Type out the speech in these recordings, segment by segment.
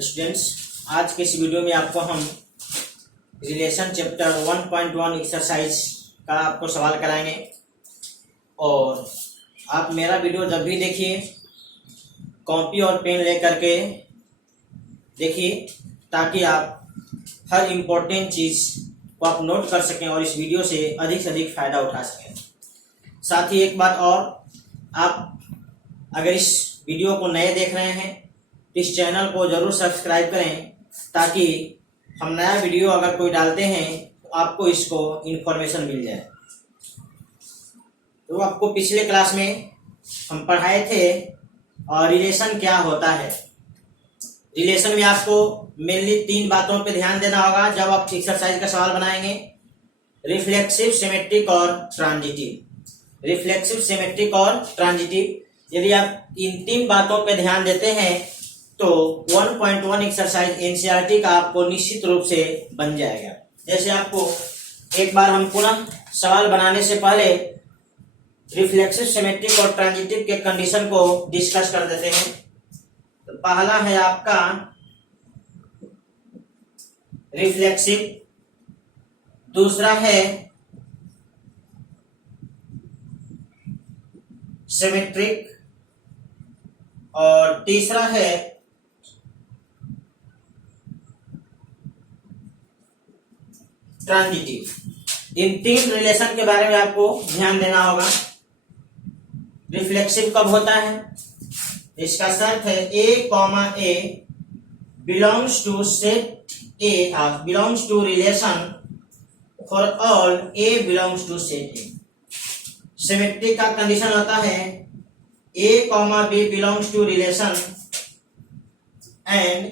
Students, आज के इस वीडियो में आपको हम रिलेशन चैप्टर 1.1 एक्सरसाइज का आपको सवाल कराएंगे। और आप मेरा वीडियो जब भी देखिए कॉपी और पेन लेकर के देखिए, ताकि आप हर इम्पोर्टेंट चीज़ को आप नोट कर सकें और इस वीडियो से अधिक फ़ायदा उठा सकें। साथ ही एक बात और, आप अगर इस वीडियो को नए देख रहे हैं तो इस चैनल को ज़रूर सब्सक्राइब करें, ताकि हम नया वीडियो अगर कोई डालते हैं तो आपको इसको इन्फॉर्मेशन मिल जाए। तो आपको पिछले क्लास में हम पढ़ाए थे और रिलेशन क्या होता है। रिलेशन में आपको मेनली 3 बातों पे ध्यान देना होगा जब आप एक्सरसाइज का सवाल बनाएंगे: रिफ्लेक्सिव, सिमेट्रिक और ट्रांजिटिव। रिफ्लेक्सिव, सिमेट्रिक और ट्रांजिटिव, यदि आप इन 3 बातों पे ध्यान देते हैं तो 1.1 एक्सरसाइज एनसीईआरटी का आपको निश्चित रूप से बन जाएगा। जैसे आपको एक बार हम पुनः सवाल बनाने से पहले रिफ्लेक्सिव, सिमेट्रिक और ट्रांजिटिव के कंडीशन को डिस्कस कर देते हैं। तो पहला है आपका रिफ्लेक्सिव, दूसरा है सिमेट्रिक और तीसरा है ट्रांजिटिव। इन 3 रिलेशन के बारे में आपको ध्यान देना होगा। रिफ्लेक्सिव कब होता है? इसका शर्त है A, belongs to set A, belongs to relation for all A belongs to set A। Symmetric का कंडीशन होता है A, B belongs to relation and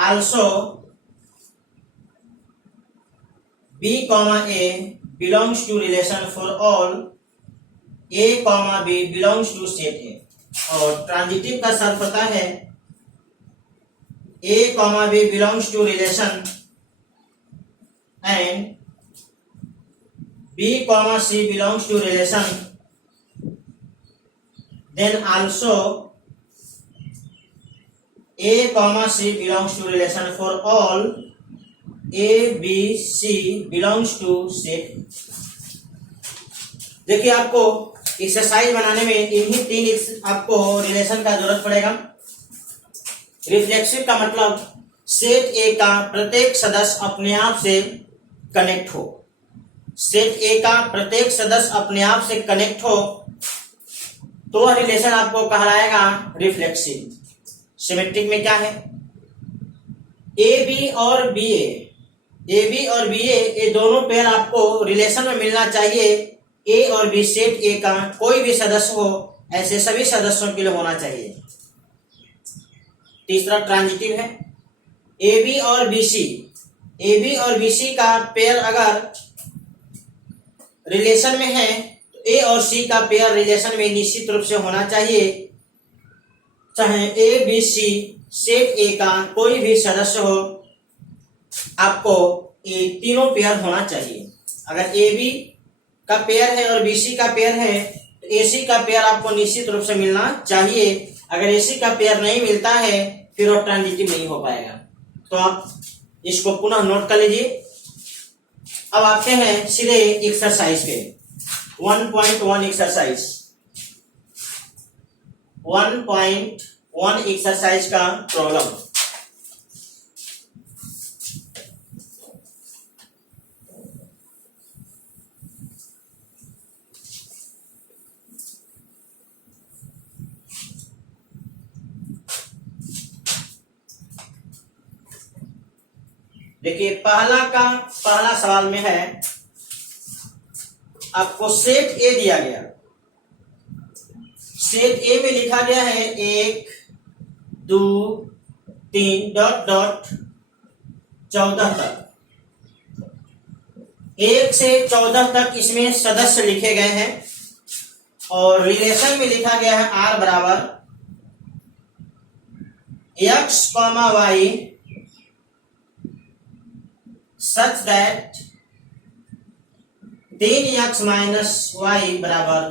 also B, A belongs to relation for all A, B belongs to set A। और transitive का शर्त होता है A, B belongs to relation and B, C belongs to relation, then also A, C belongs to relation for all A, B, C belongs to set। देखिए, आपको exercise बनाने में इन्हीं 3 आपको रिलेशन का जरूरत पड़ेगा। रिफ्लेक्सिव का मतलब सेट ए का प्रत्येक सदस्य अपने आप से कनेक्ट हो। सेट ए का प्रत्येक सदस्य अपने आप से कनेक्ट हो तो वह रिलेशन आपको कहलाएगा रिफ्लेक्सिव। सिमेट्रिक में क्या है? ए बी और बी ए ये दोनों पेयर आपको रिलेशन में मिलना चाहिए। ए और बी, सेट ए का कोई भी सदस्य हो, ऐसे सभी सदस्यों के लिए होना चाहिए। तीसरा ट्रांजिटिव है ए बी और बी सी का पेयर अगर रिलेशन में है तो ए और सी का पेयर रिलेशन में निश्चित रूप से होना चाहिए, चाहे ए बी सी सेट ए का कोई भी सदस्य हो, आपको ये तीनों पेयर होना चाहिए। अगर ए बी का पेयर है और बी सी का पेयर है तो ए सी का पेयर आपको निश्चित रूप से मिलना चाहिए। अगर ए सी का पेयर नहीं मिलता है फिर वो ट्रांजिटिव नहीं हो पाएगा। तो आप इसको पुनः नोट कर लीजिए। अब आते हैं सीधे एक्सरसाइज पे। 1.1 एक्सरसाइज 1.1 एक्सरसाइज का प्रॉब्लम। देखिए, पहला सवाल में है, आपको सेट ए दिया गया। सेट ए में लिखा गया है 1, 2, 3 ... 14 तक। 1 से 14 तक इसमें सदस्य लिखे गए हैं और रिलेशन में लिखा गया है R बराबर X, Y such that 3x minus y बराबर।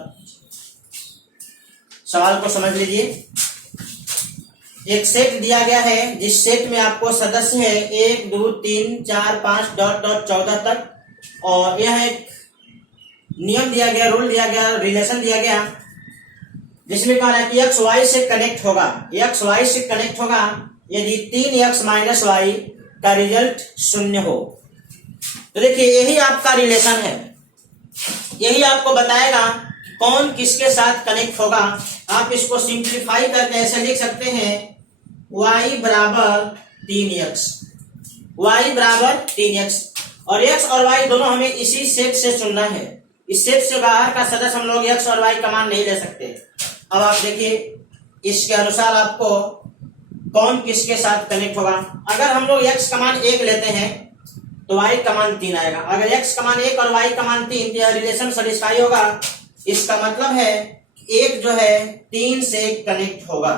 सवाल को समझ लीजिए। एक सेट दिया गया है जिस सेट में आपको सदस्य है 1 2 3 4 5 डॉट डॉट 14 तक, और यह एक नियम दिया गया, रूल दिया गया, रिलेशन दिया गया जिसमें कहा है कि एक्स वाई से कनेक्ट होगा, एक्स वाई से कनेक्ट होगा यदि 3x माइनस वाई का रिजल्ट 0 हो। तो देखिए यही आपका रिलेशन है, यही आपको बताएगा कौन किसके साथ कनेक्ट होगा। आप इसको सिंप्लीफाई करके ऐसे लिख सकते हैं y बराबर 3x, y बराबर 3x, और x और y दोनों हमें इसी सेट से चुनना है। इस सेट से बाहर का सदस्य हम लोग x और y का मान नहीं ले सकते। अब आप देखिए इसके अनुसार आपको कौन किसके साथ कनेक्ट होगा। अगर हम लोग x का मान 1 लेते हैं तो y का मान 3 आएगा। अगर x का मान 1 और y का मान 3, यह रिलेशन सेटिस्फाई होगा। इसका मतलब है एक जो है 3 से कनेक्ट होगा।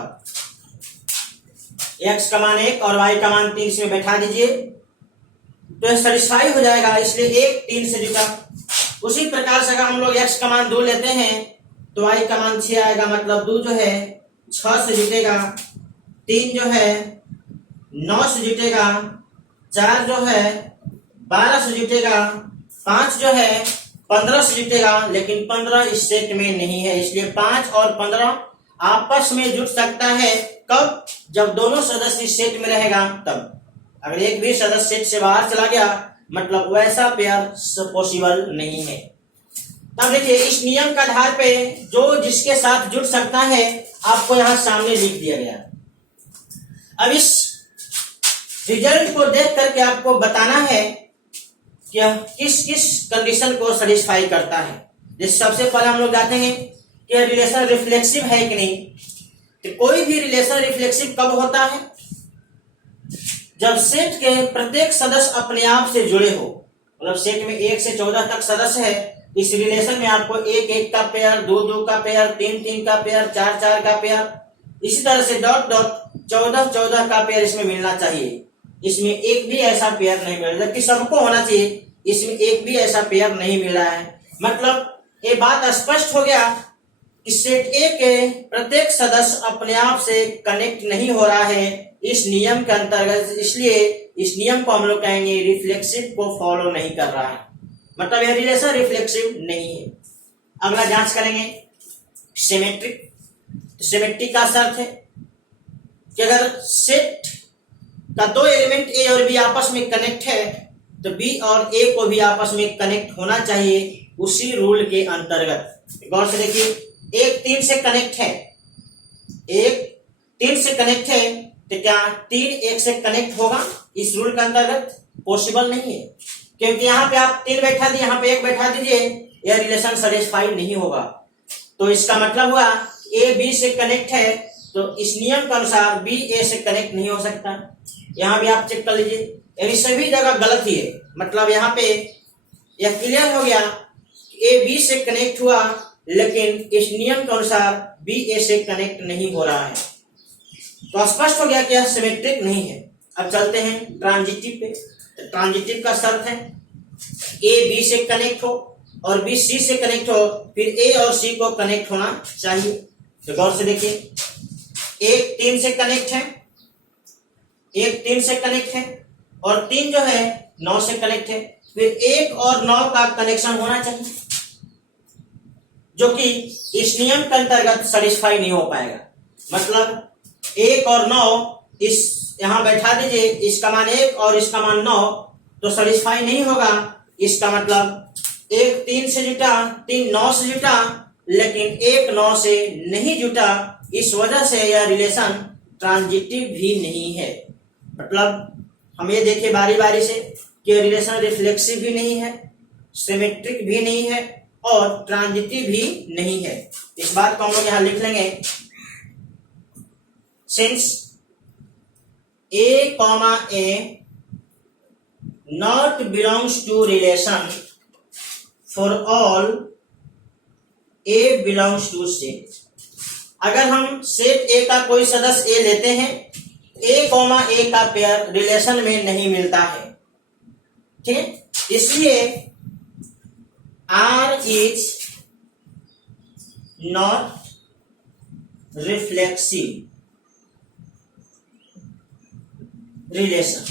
x का मान 1 और y का मान 3 इसमें बैठा दीजिए तो यह सेटिस्फाई हो जाएगा, इसलिए 1 3 से जुटा। उसी प्रकार से अगर हम लोग x का मान 2 लेते हैं तो y का मान 6 आएगा, मतलब 2 जो है 6 से जुटेगा, 3 जो है 9 से जुटेगा, 4 जो है 12 से जुटेगा, 5 जो है 15 से जुटेगा, लेकिन 15 इस सेट में नहीं है, इसलिए 5 और 15 आपस में जुट सकता है। कब? जब दोनों सदस्य इस सेट में रहेगा तब। अगर एक भी सदस्य सेट से बाहर चला गया मतलब वैसा पेयर पॉसिबल नहीं है। तब देखिए इस नियम के आधार पे जो जिसके साथ जुड़ सकता है आपको यहां सामने लिख दिया गया। अब इस रिजल्ट को देख करके आपको बताना है कि किस किस कंडीशन को सेटिस्फाई करता है। जिस सबसे पहले हम लोग जानेंगे कि रिलेशन रिफ्लेक्सिव है कि नहीं। तो कोई भी रिलेशन रिफ्लेक्सिव कब होता है? जब सेट के प्रत्येक सदस्य अपने आप से जुड़े हो। मतलब सेट में 1 से 14 तक सदस्य है, इस रिलेशन में आपको 1 1 का पेयर, 2 2 का पेयर, 3 3 का पेयर, 4 4 का पेयर, इसी तरह से डॉट डॉट 14 14 का पेयर इसमें मिलना चाहिए। इसमें एक भी ऐसा पेयर नहीं मिल रहा, जबकि सबको होना चाहिए, इसमें एक भी ऐसा पेयर नहीं मिल रहा है। मतलब ये बात स्पष्ट हो गया कि सेट ए के प्रत्येक सदस्य अपने आप से कनेक्ट नहीं हो रहा है इस नियम के अंतर्गत, इसलिए इस नियम को हम लोग कहेंगे रिफ्लेक्सिव को फॉलो नहीं कर रहा है, मतलब यह रिलेशन रिफ्लेक्सिव नहीं है। अगला जांच करेंगे सिमेट्रिक। सिमेट्रिक का अर्थ है कि अगर सेट का 2 एलिमेंट ए और बी आपस में कनेक्ट है तो बी और ए को भी आपस में कनेक्ट होना चाहिए उसी रूल के अंतर्गत। गौर से देखिए, एक 3 से कनेक्ट है, एक 3 से कनेक्ट है तो क्या 3 1 से कनेक्ट होगा इस रूल के अंतर्गत? पॉसिबल नहीं है, क्योंकि यहाँ पे आप 3 बैठा दिए, यहाँ पे 1 बैठा दीजिए, यह रिलेशन सेटिस्फाई नहीं होगा। तो इसका मतलब हुआ ए बी से कनेक्ट है तो इस नियम के अनुसार बी ए से कनेक्ट नहीं हो सकता। यहाँ भी आप चेक कर लीजिए, यानी सभी जगह गलत ही है। मतलब यहाँ पे यह क्लियर हो गया ए बी से कनेक्ट हुआ, लेकिन इस नियम के अनुसार बी ए से कनेक्ट नहीं हो रहा है। तो स्पष्ट हो गया कि यह सिमेट्रिक नहीं है। अब चलते हैं ट्रांजिटिव पे। तो ट्रांजिटिव का शर्त है ए बी से कनेक्ट हो और बी सी से कनेक्ट हो, फिर ए और सी को कनेक्ट होना चाहिए। तो गौर से देखिए, एक 3 से कनेक्ट है, एक 3 से कनेक्ट है और 3 जो है 9 से कनेक्ट है, फिर 1 और 9 का कनेक्शन होना चाहिए, जो कि इस नियम के अंतर्गत सेटिस्फाई नहीं हो पाएगा। मतलब 1 और 9 इस यहां बैठा दीजिए, इसका मान 1 और इसका मान 9, तो सेटिस्फाई नहीं होगा। इसका मतलब 1 3 से जुटा, 3 9 से जुटा, लेकिन 1 9 से नहीं जुटा, इस वजह से यह रिलेशन ट्रांजिटिव भी नहीं है। मतलब हम ये देखें बारी बारी से कि रिलेशन रिफ्लेक्सिव भी नहीं है, सिमेट्रिक भी नहीं है और ट्रांजिटिव भी नहीं है। इस बात को हम लोग यहां लिख लेंगे, since A, A not belongs to relation for all A belongs to set। अगर हम सेट A का कोई सदस्य A लेते हैं, A, A का पेयर रिलेशन में नहीं मिलता है, ठीक है? इसलिए R is not reflexive। Relation,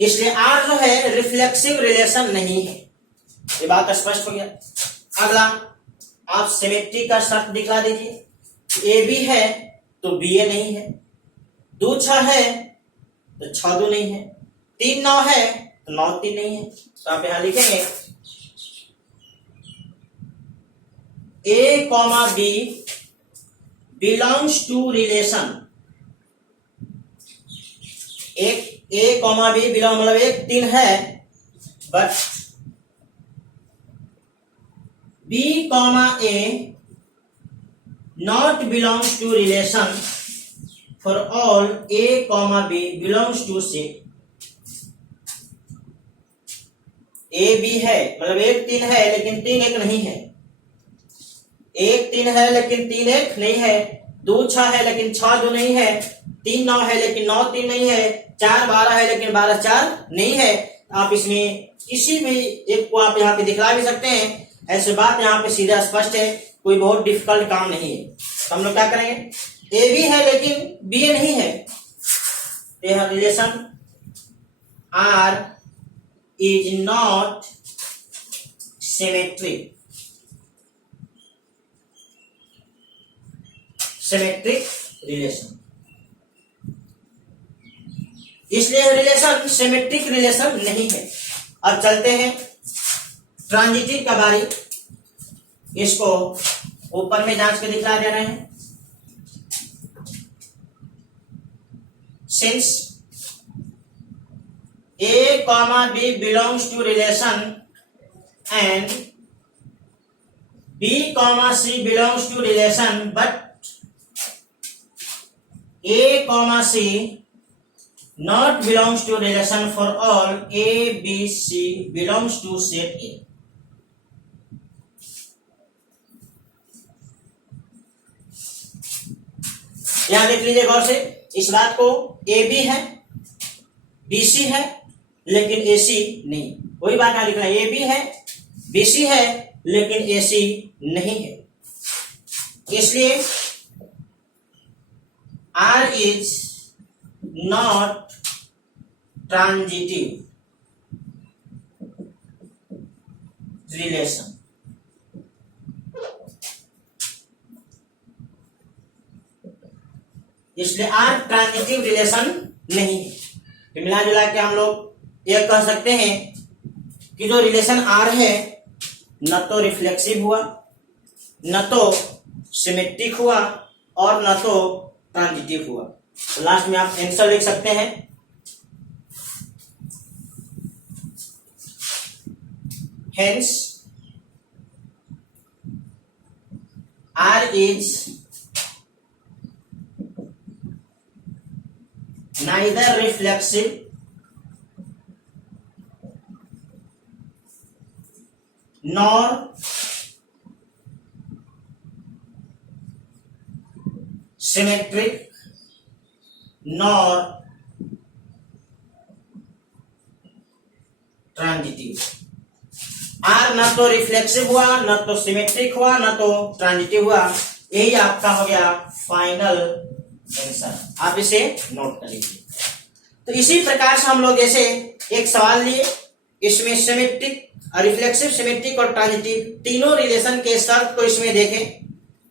इसलिए आर जो है रिफ्लेक्सिव रिलेशन नहीं है। ये बात स्पष्ट हो गया। अगला आप सिमेट्री का शर्त दिखला दीजिए। ए बी है तो बी ए नहीं है, 2 6 है तो 6 2 नहीं है, 3 9 है तो 9 3 नहीं है। तो आप यहां लिखेंगे A comma B belongs to relation, एक ए कॉमा बी बिलोंग मतलब 1 3 है, but B comma A not belongs to relation for all A comma B belongs to C. A B है मतलब 1 3 है लेकिन 3 1 नहीं है, 1 3 है लेकिन 3 1 नहीं है, 2 6 है लेकिन 6 2 नहीं है, 3 9 है लेकिन 9 3 नहीं है, 4 12 है लेकिन 12 4 नहीं है। आप इसमें किसी भी एक को आप यहाँ पे दिखला भी सकते हैं। ऐसे बात यहाँ पे सीधा स्पष्ट है, कोई बहुत डिफिकल्ट काम नहीं है। तो हम लोग क्या करेंगे, ए बी है लेकिन बी ए नहीं है, यह relation R is not symmetric, symmetric relation, इसलिए रिलेशन सिमेट्रिक रिलेशन नहीं है। अब चलते हैं ट्रांजिटिव का बारी, इसको ऊपर में जांच के दिखला दे रहे हैं। Since A comma B belongs to relation and B comma C belongs to relation but A comma C not belongs to relation for all A, B, C belongs to set A. यहां देख लीजिए गौर से इस बात को, ए B है B C है लेकिन ए सी नहीं, वही बात यहां लिख रहा है, ए बी है बी सी है लेकिन ए सी नहीं है। इसलिए R is not transitive relation, इसलिए आर ट्रांजिटिव रिलेशन नहीं है। तो मिला जुला के हम लोग यह कह सकते हैं कि जो रिलेशन आर है न तो रिफ्लेक्सिव हुआ, न तो सिमेट्रिक हुआ और न तो ट्रांजिटिव हुआ। तो लास्ट में आप आंसर लिख सकते हैं, hence R is neither reflexive nor symmetric nor transitive. R न तो रिफ्लेक्सिव हुआ, न तो सिमेट्रिक हुआ, न तो ट्रांजिटिव हुआ। यही आपका हो गया फाइनल आंसर, आप इसे नोट कर लीजिए। तो इसी प्रकार से हम लोग ऐसे एक सवाल लिए, इसमें सिमेट्रिक, रिफ्लेक्सिव, सिमेट्रिक और ट्रांजिटिव तीनों रिलेशन के शर्त को इसमें देखें।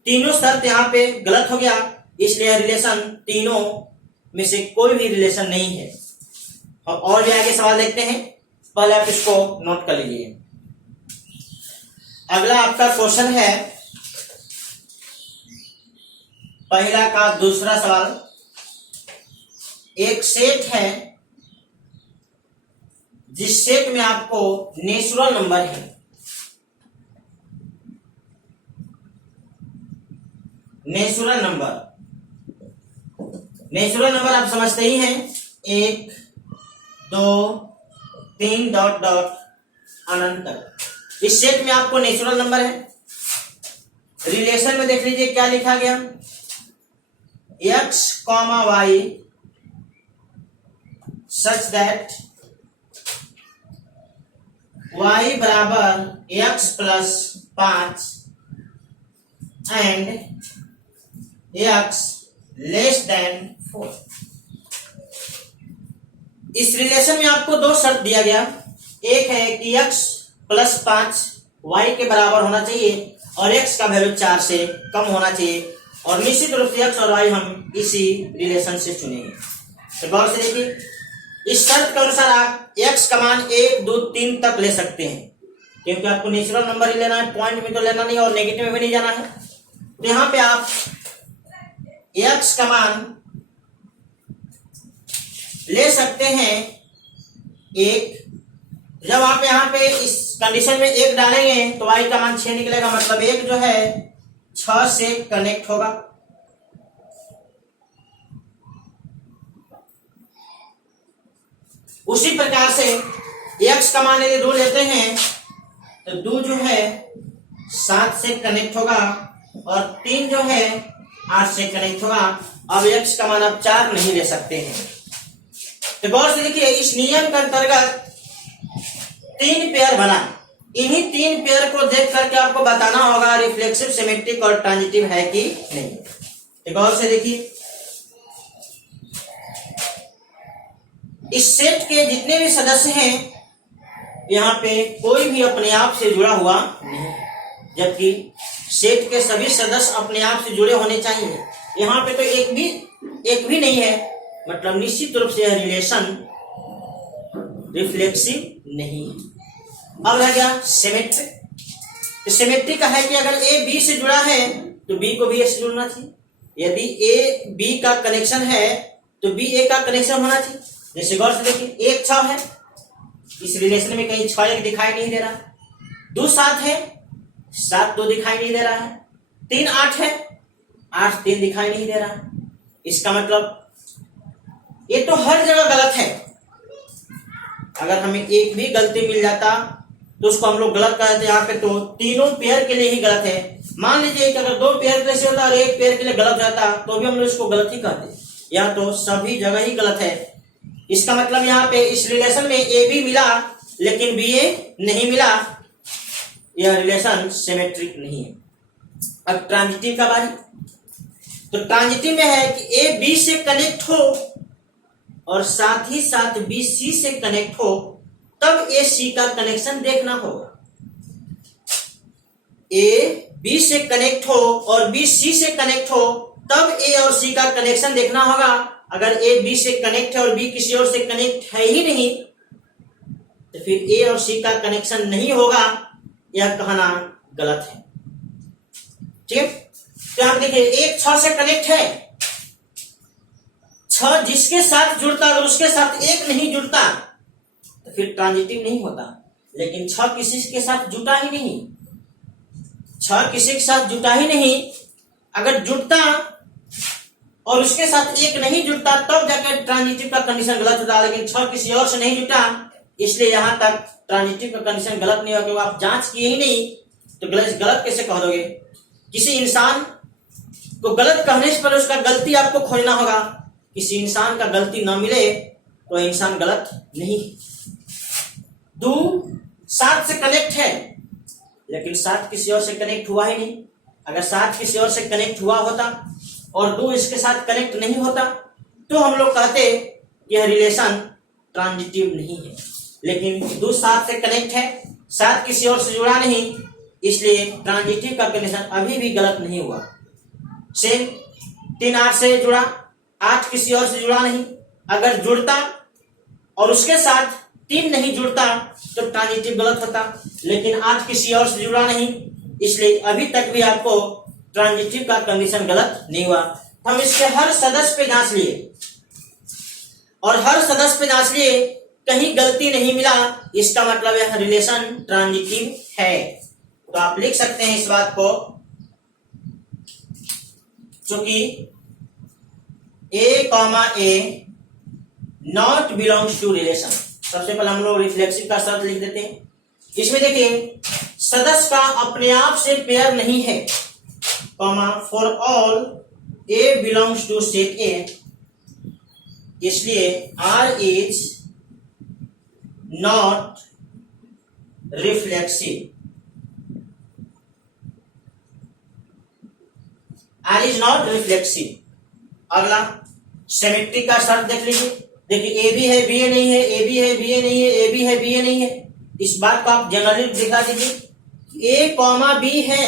तीनों शर्त यहाँ पे गलत हो गया, इसलिए रिलेशन तीनों में से कोई भी रिलेशन नहीं है। और भी आगे सवाल देखते हैं, पहले आप इसको नोट कर लीजिए। अगला आपका क्वेश्चन है पहला का दूसरा सवाल। एक सेट है जिस सेट में आपको नेचुरल नंबर है, नेचुरल नंबर आप समझते ही हैं, 1 2 3 डॉट डॉट अनंत तक। इस सेट में आपको नेचुरल नंबर है। रिलेशन में देख लीजिए क्या लिखा गया, x, y such that y बराबर x plus 5 and x less than 4। इस रिलेशन में आपको दो शर्त दिया गया, एक है कि x प्लस 5 y के बराबर होना चाहिए और x का वैल्यू 4 से कम होना चाहिए, और निश्चित रूप से x और y हम इसी रिलेशन से चुनेंगे। तो गौर से देखिए, इस शर्त के अनुसार आप x का मान 1 2 3 तक ले सकते हैं, क्योंकि आपको नेचुरल नंबर ही लेना है, पॉइंट में तो लेना नहीं और नेगेटिव में भी नहीं जाना है। तो यहां पे आप x का मान ले सकते हैं 1। जब आप यहाँ पे इस कंडीशन में 1 डालेंगे तो y का मान 6 निकलेगा, मतलब 1 जो है 6 से कनेक्ट होगा। उसी प्रकार से x का मान यदि 2 लेते हैं तो 2 जो है 7 से कनेक्ट होगा और 3 जो है 8 से कनेक्ट होगा। अब x का मान आप 4 नहीं ले सकते हैं। तो गौर से देखिए, इस नियम के अंतर्गत 3 पेयर बना, इन्हीं 3 पेयर को देख करके आपको बताना होगा रिफ्लेक्सिव, सिमेट्रिक और ट्रांजिटिव है कि नहीं। तो गौर से देखिए, इस सेट के जितने भी सदस्य हैं यहाँ पे कोई भी अपने आप से जुड़ा हुआ नहीं, जबकि सेट के सभी सदस्य अपने आप से जुड़े होने चाहिए। यहाँ पे तो एक भी नहीं है, मतलब निश्चित रूप से यह रिलेशन रिफ्लेक्सिव नहीं है। अब रह गया सिमेट्रिक। तो सिमेट्रिक का है कि अगर ए बी से जुड़ा है तो बी को भी ए से जुड़ना चाहिए। यदि ए बी का कनेक्शन है तो बी ए का कनेक्शन होना चाहिए। जैसे गौर से देखिए, 1 6 है, इस रिलेशन में कहीं 6 1 दिखाई नहीं दे रहा। 2 7 है, 7 2 दिखाई नहीं दे रहा है। 3 8 है, 8 3 दिखाई नहीं दे रहा है। इसका मतलब ये तो हर जगह गलत है। अगर हमें एक भी गलती मिल जाता तो उसको हम लोग गलत कहते हैं। यहाँ पे तो तीनों पेयर के लिए ही गलत है। मान लीजिए कि अगर 2 पेयर के लिए होता और 1 पेयर के लिए गलत रहता तो भी हम लोग इसको गलत ही कहते। यहाँ तो सभी जगह ही गलत है। इसका मतलब यहाँ पे इस रिलेशन में ए बी मिला लेकिन बी ए नहीं मिला, यह रिलेशन सिमेट्रिक नहीं है। अब ट्रांजिटिव का बारी। तो ट्रांजिटिव में है कि ए बी से कनेक्ट हो और साथ ही साथ बी सी से कनेक्ट हो, तब ए सी का कनेक्शन देखना होगा। ए बी से कनेक्ट हो और बी सी से कनेक्ट हो, तब ए और सी का कनेक्शन देखना होगा। अगर ए बी से कनेक्ट है और बी किसी और से कनेक्ट है ही नहीं तो फिर ए और सी का कनेक्शन नहीं होगा, यह कहना गलत है। ठीक है, तो आप देखिए, 1 6 से कनेक्ट है, 6 जिसके साथ जुड़ता अगर उसके साथ 1 नहीं जुड़ता तो फिर ट्रांजिटिव नहीं होता। लेकिन 6 किसी के साथ जुटा ही नहीं, 6 किसी के साथ जुटा ही नहीं। अगर जुड़ता और उसके साथ 1 नहीं जुड़ता तब जाकर ट्रांजिटिव का कंडीशन गलत होता। लेकिन 6 किसी और से नहीं जुटा, इसलिए यहां तक ट्रांजिटिव का कंडीशन गलत नहीं होगा। आप जांच किए ही नहीं तो गलत कैसे कह दोगे। किसी इंसान को गलत कहने से पहले उसका गलती आपको खोजना होगा। किसी इंसान का गलती ना मिले तो इंसान गलत नहीं। 2 7 से कनेक्ट है लेकिन 7 किसी और से कनेक्ट हुआ ही नहीं। अगर 7 किसी और से कनेक्ट हुआ होता और 2 इसके साथ कनेक्ट नहीं होता तो हम लोग कहते यह रिलेशन ट्रांजिटिव नहीं है। लेकिन 2 7 से कनेक्ट है, 7 किसी और से जुड़ा नहीं, इसलिए ट्रांजिटिव का कंडीशन अभी भी गलत नहीं हुआ। सेम 3 8 से जुड़ा, 8 किसी और से जुड़ा नहीं। अगर जुड़ता और उसके साथ 3 नहीं जुड़ता तो ट्रांजिटिव गलत होता। लेकिन 8 किसी और से जुड़ा नहीं, इसलिए अभी तक भी आपको ट्रांजिटिव का कंडीशन गलत नहीं हुआ। हम इसके हर सदस्य पे जांच लिए और हर सदस्य पे जांच लिए, कहीं गलती नहीं मिला, इसका मतलब यह रिलेशन ट्रांजिटिव है। तो आप लिख सकते हैं इस बात को, चूंकि A, not belongs to relation. सबसे पहले हम लोग रिफ्लेक्सिव का शर्त लिख देते हैं। इसमें देखिए, सदस्य का अपने आप से पेयर नहीं है, for all A belongs to set A, इसलिए R is not reflexive. R is not reflexive। अगला सिमेट्री का शर्त देख लीजिए। देखिए ए बी है बी ए नहीं है, ए बी है बी ए नहीं है, ए बी है बी ए नहीं है। इस बात को आप जनरली दिखा दीजिए। ए कॉमा बी है,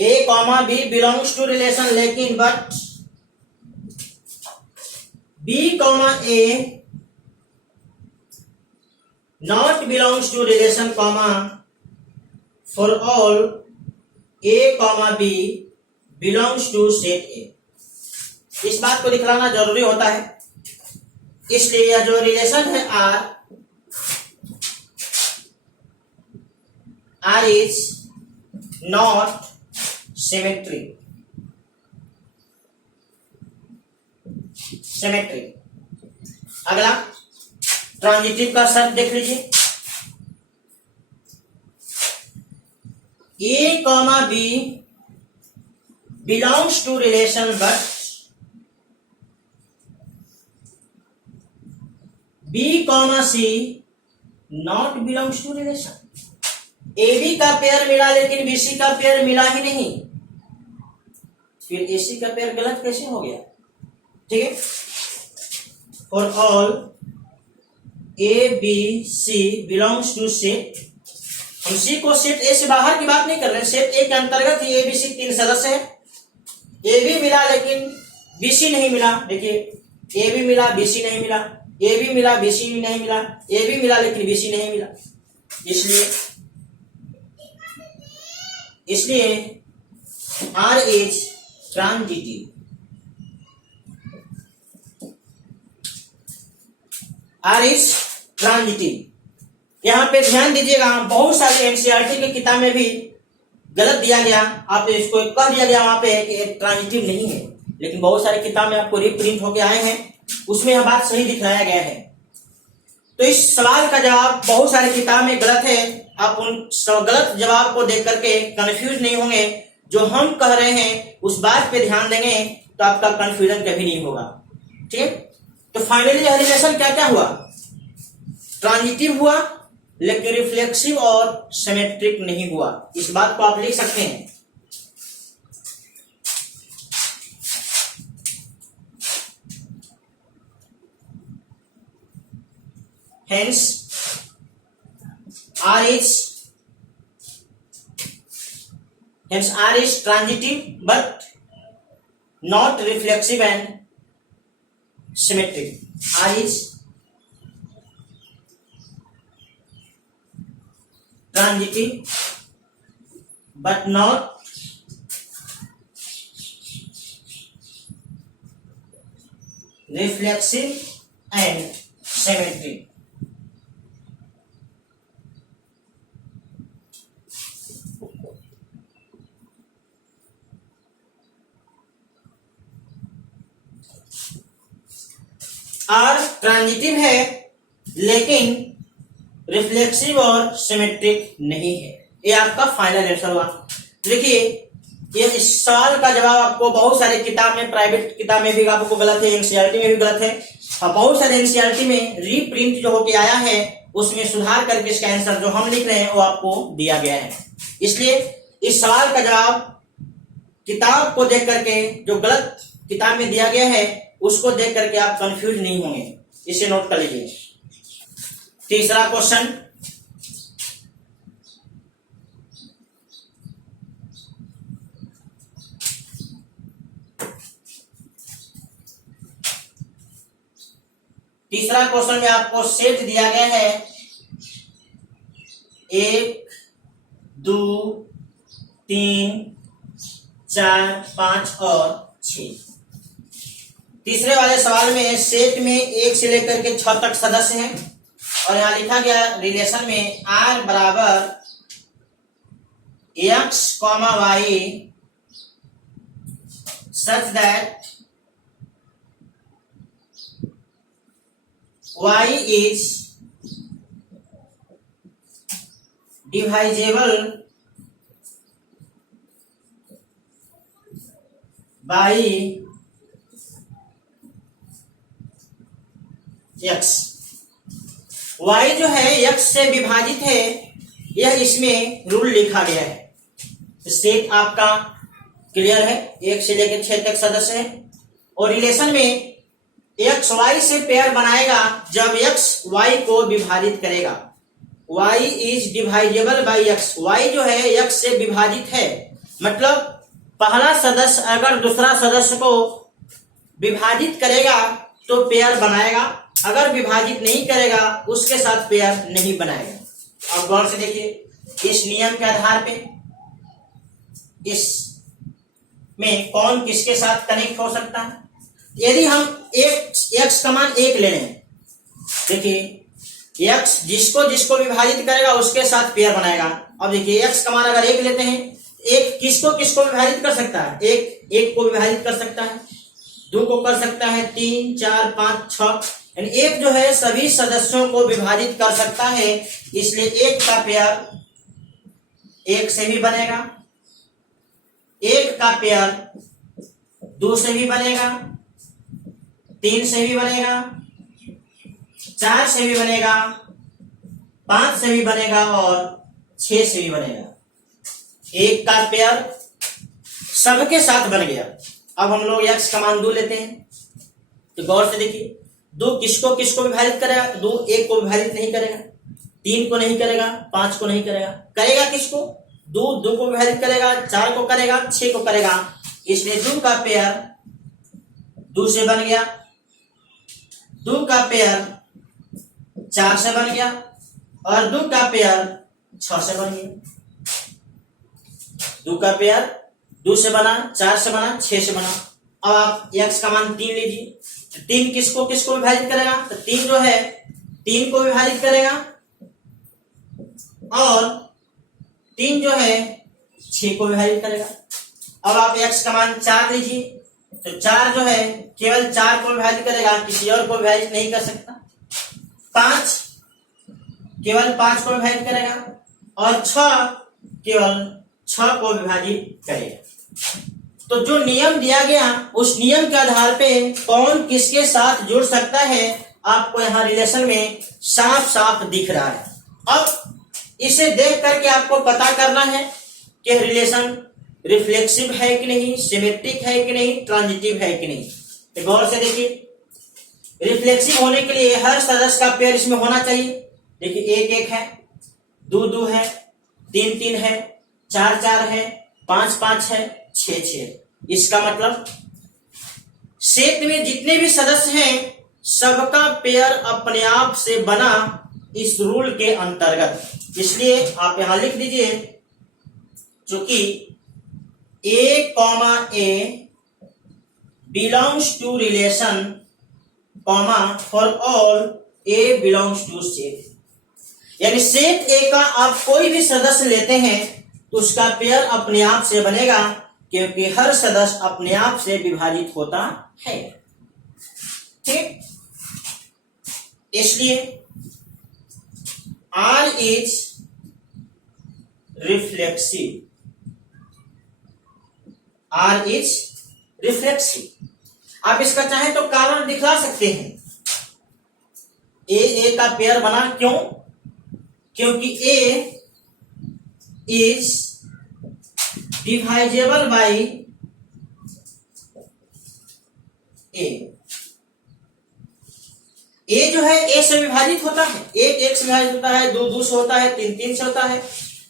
A comma B belongs to relation, लेकिन but B comma A not belongs to relation comma for all A comma B belongs to set A. इस बात को दिखलाना जरूरी होता है, इसलिए यह जो रिलेशन है R is not symmetry. Symmetry. अगला ट्रांजिटिव का शर्त देख लीजिए। A comma B belongs to relation but B comma C not belongs to relation. A B का पेयर मिला लेकिन बी सी का पेयर मिला ही नहीं, फिर ए सी का पेयर गलत कैसे हो गया? ठीक है। For all A B C belongs to set, हम सी को सेट ए से बाहर की बात नहीं कर रहे, सेट ए के अंतर्गत ही ए बी सी तीन सदस्य है। ए बी मिला लेकिन बी सी नहीं मिला। देखिए ए बी मिला बी सी नहीं मिला, ए बी मिला बी सी नहीं मिला, ए बी मिला लेकिन बी सी नहीं मिला। इसलिए R is transitive. R is transitive. यहां पे ध्यान दीजिएगा, बहुत सारे एनसीईआरटी की किताब में भी गलत दिया गया, आप इसको कह दिया गया वहां पे कि ट्रांजिटिव नहीं है, लेकिन बहुत सारी किताब में आपको रीप्रिंट होके आए हैं, उसमें यह बात सही दिखाया गया है। तो इस सवाल का जवाब बहुत सारी किताब में गलत है। आप उन गलत जवाब को देख करके कंफ्यूज नहीं होंगे। जो हम कह रहे हैं उस बात पे ध्यान देंगे तो आपका कंफ्यूजन कभी नहीं होगा। ठीक है। तो फाइनली यह रिलेशन क्या क्या हुआ? ट्रांजिटिव हुआ, लेकिन रिफ्लेक्सिव और सिमेट्रिक नहीं हुआ। इस बात को आप लिख सकते हैं। Hence, R is transitive but not reflexive and symmetric. R is transitive but not reflexive and symmetric. R transitive है लेकिन रिफ्लेक्सिव और सिमेट्रिक नहीं है। ये आपका फाइनल आंसर हुआ। देखिए ये इस सवाल का जवाब आपको बहुत सारे किताब में, प्राइवेट किताब में भी आपको गलत है, एनसीईआरटी में भी गलत है, और बहुत सारे एनसीईआरटी में रीप्रिंट जो होके आया है उसमें सुधार करके इसका आंसर जो हम लिख रहे हैं वो आपको दिया गया है। इसलिए इस सवाल का जवाब किताब को देख करके, जो गलत किताब में दिया गया है उसको देख करके आप कंफ्यूज नहीं होंगे। इसे नोट कर लीजिए। तीसरा क्वेश्चन, में आपको सेट दिया गया है 1 2 3 4 5 और 6। तीसरे वाले सवाल में सेट में 1 से लेकर के 6 तक सदस्य हैं, और यहां लिखा गया रिलेशन में R बराबर x, y such that y is divisible by x। y जो है x से विभाजित है, यह इसमें रूल लिखा गया है। सेट आपका क्लियर है? 1 से लेकर 6 तक सदस्य है। और रिलेशन में x y से पेयर बनाएगा जब x y को विभाजित करेगा। y is divisible by x, y जो है x से विभाजित है, मतलब पहला सदस्य अगर दूसरा सदस्य को विभाजित करेगा तो पेयर बनाएगा, अगर विभाजित नहीं करेगा उसके साथ पेयर नहीं बनाएगा। अब गौर से देखिए, इस नियम के आधार पे इस में कौन किसके साथ कनेक्ट हो सकता है। यदि हम x का मान 1 ले लें, देखिए x जिसको जिसको विभाजित करेगा उसके साथ पेयर बनाएगा। अब देखिए x का मान अगर 1 लेते हैं, 1 किसको किसको विभाजित कर सकता है? 1 को विभाजित कर सकता है, 2 को कर सकता है, 3 4 5 6, यानी 1 जो है सभी सदस्यों को विभाजित कर सकता है, इसलिए 1 का पेयर 1 से भी बनेगा, 1 का पेयर 2 से भी बनेगा, 3 से भी बनेगा, 4 से भी बनेगा, 5 से भी बनेगा और 6 से भी बनेगा। 1 का पेयर सबके साथ बन गया। अब हम लोग x का मान 2 लेते हैं, तो गौर से देखिए 2 किसको किसको विभाजित करेगा? 2 1 को विभाजित नहीं करेगा, 3 को नहीं करेगा, 5 को नहीं करेगा, करेगा किसको? 2 को विभाजित करेगा, 4 को करेगा, 6 को करेगा, इसलिए 2 का पेयर 2 से बन गया, 2 का पेयर 4 से बन गया और 2 का पेयर 6 से बन गया। 2 का पेयर 2 से बना, 4 से बना, 6 से बना। अब आप x का मान 3 लीजिए, 3 किसको किसको विभाजित करेगा? तो 3 जो है 3 को विभाजित करेगा और 3 जो है 6 को विभाजित करेगा। अब आप x का मान 4 लीजिए, तो 4 जो है केवल 4 को विभाजित करेगा, किसी और को विभाजित नहीं कर सकता। 5 केवल 5 को विभाजित करेगा और 6 केवल 6 को विभाजित करेगा। तो जो नियम दिया गया उस नियम के आधार पे कौन किसके साथ जुड़ सकता है आपको यहाँ रिलेशन में साफ साफ दिख रहा है। अब इसे देख करके आपको पता करना है कि रिलेशन रिफ्लेक्सिव है कि नहीं, सिमेट्रिक है कि नहीं, ट्रांजिटिव है कि नहीं। तो गौर से देखिए, रिफ्लेक्सिव होने के लिए हर सदस्य का पेयर इसमें होना चाहिए। देखिए 1 1 है, 2 2 है, 3 3 है, 4 4 है, 5 5 है, 6 6। इसका मतलब सेट में जितने भी सदस्य हैं सबका पेयर अपने आप से बना इस रूल के अंतर्गत। इसलिए आप यहां लिख दीजिए, चूंकि A, belongs to relation, for all A belongs to set, यानी सेट A का आप कोई भी सदस्य लेते हैं तो उसका पेयर अपने आप से बनेगा, क्योंकि हर सदस्य अपने आप से विभाजित होता है। ठीक, इसलिए R is reflexive, R is reflexive. आप इसका चाहें तो कारण दिखला सकते हैं। A का पेयर बना, क्यों? क्योंकि A is divisible by A जो है A से विभाजित होता है, 1 1 से विभाजित होता है, 2 2 से होता है, 3 3 से होता है,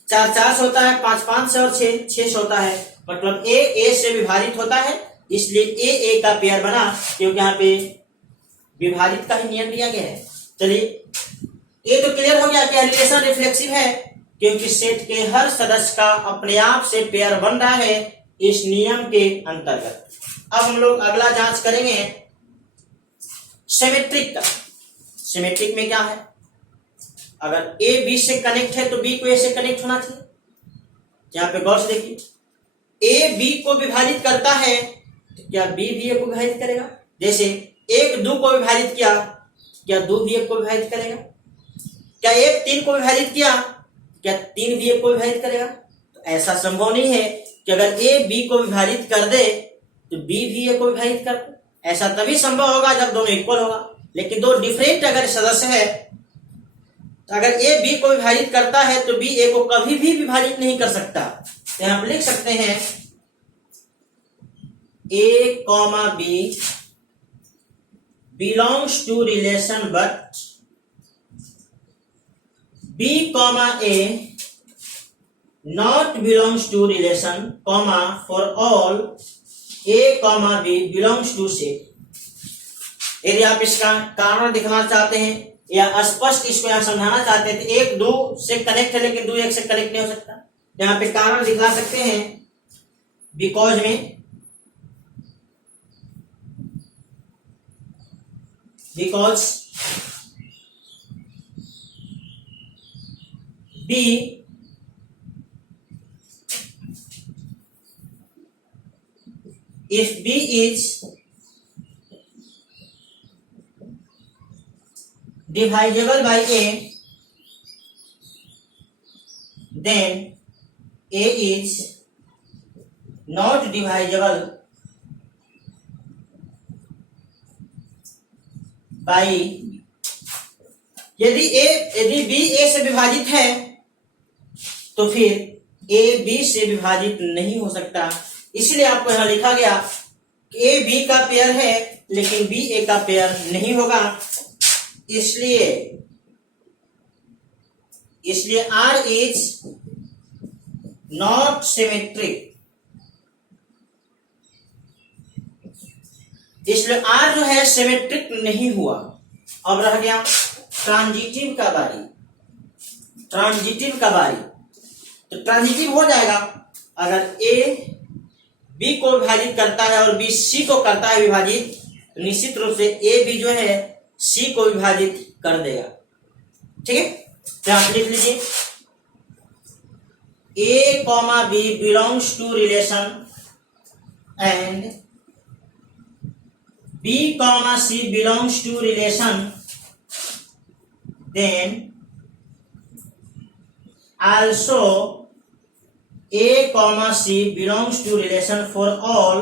4 4 से होता है, 5 5 से और 6 6 से होता है। मतलब A से विभाजित होता है, इसलिए A का पेयर बना, क्योंकि यहाँ पे विभाजित का ही नियम दिया गया है। चलिए, ये तो क्लियर हो गया कि रिलेशन रिफ्लेक्सिव है, क्योंकि सेट के हर सदस्य का अपने आप से पेयर बन रहा है इस नियम के अंतर्गत। अब हम लोग अगला जांच करेंगे सिमेट्रिक का। सिमेट्रिक में क्या है? अगर A B से कनेक्ट है तो B को A से कनेक्ट होना चाहिए। यहाँ पे गौर से देखिए, A B को विभाजित करता है तो क्या B भी A को विभाजित करेगा? जैसे 1 2 को विभाजित किया, क्या 2 भी 1 को विभाजित करेगा? क्या 1 3 को विभाजित किया, क्या 3 भी 1 को विभाजित करेगा? तो ऐसा संभव नहीं है कि अगर A B को विभाजित कर दे तो B भी A को विभाजित कर दे। ऐसा तभी संभव होगा जब दोनों इक्वल होगा। लेकिन दो डिफरेंट अगर सदस्य है तो अगर A B को विभाजित करता है तो B A को कभी भी विभाजित नहीं कर सकता। तो यहाँ लिख सकते हैं A comma B belongs to relation but B comma A not belongs to relation, comma for all A comma B belongs to C। यदि आप इसका कारण दिखाना चाहते हैं या स्पष्ट इसको यहाँ समझाना चाहते हैं तो एक दो से कनेक्ट है लेकिन दो एक से कनेक्ट नहीं हो सकता। यहाँ पे कारण दिखा सकते हैं बिकॉज में, because B if B is divisible by A, then A is not divisible by, यदि B A से विभाजित है तो फिर A B से विभाजित नहीं हो सकता। इसलिए आपको यहां लिखा गया कि A B का पेयर है लेकिन B A का पेयर नहीं होगा। इसलिए R इज नॉट सिमेट्रिक, इसलिए R जो है सिमेट्रिक नहीं हुआ। अब रह गया ट्रांजिटिव का बारी, ट्रांजिटिव का बारी। तो ट्रांजिटिव हो जाएगा अगर A B को विभाजित करता है और B C को करता है विभाजित, तो निश्चित रूप से A B जो है C को विभाजित कर देगा। ठीक है, तो आप लिख लीजिए A comma B belongs to relation and B comma C belongs to relation, then also A comma C belongs to relation for all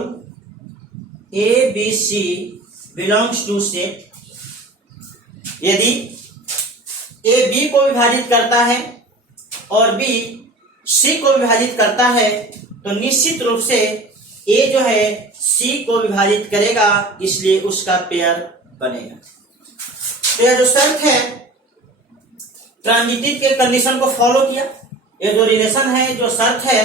A B C belongs to set। यदि A B को विभाजित करता है और B C को विभाजित करता है तो निश्चित रूप से A जो है C को विभाजित करेगा, इसलिए उसका पेयर बनेगा। तो यह जो शर्त है ट्रांजिटिव के कंडीशन को फॉलो किया, ये जो रिलेशन है, जो शर्त है,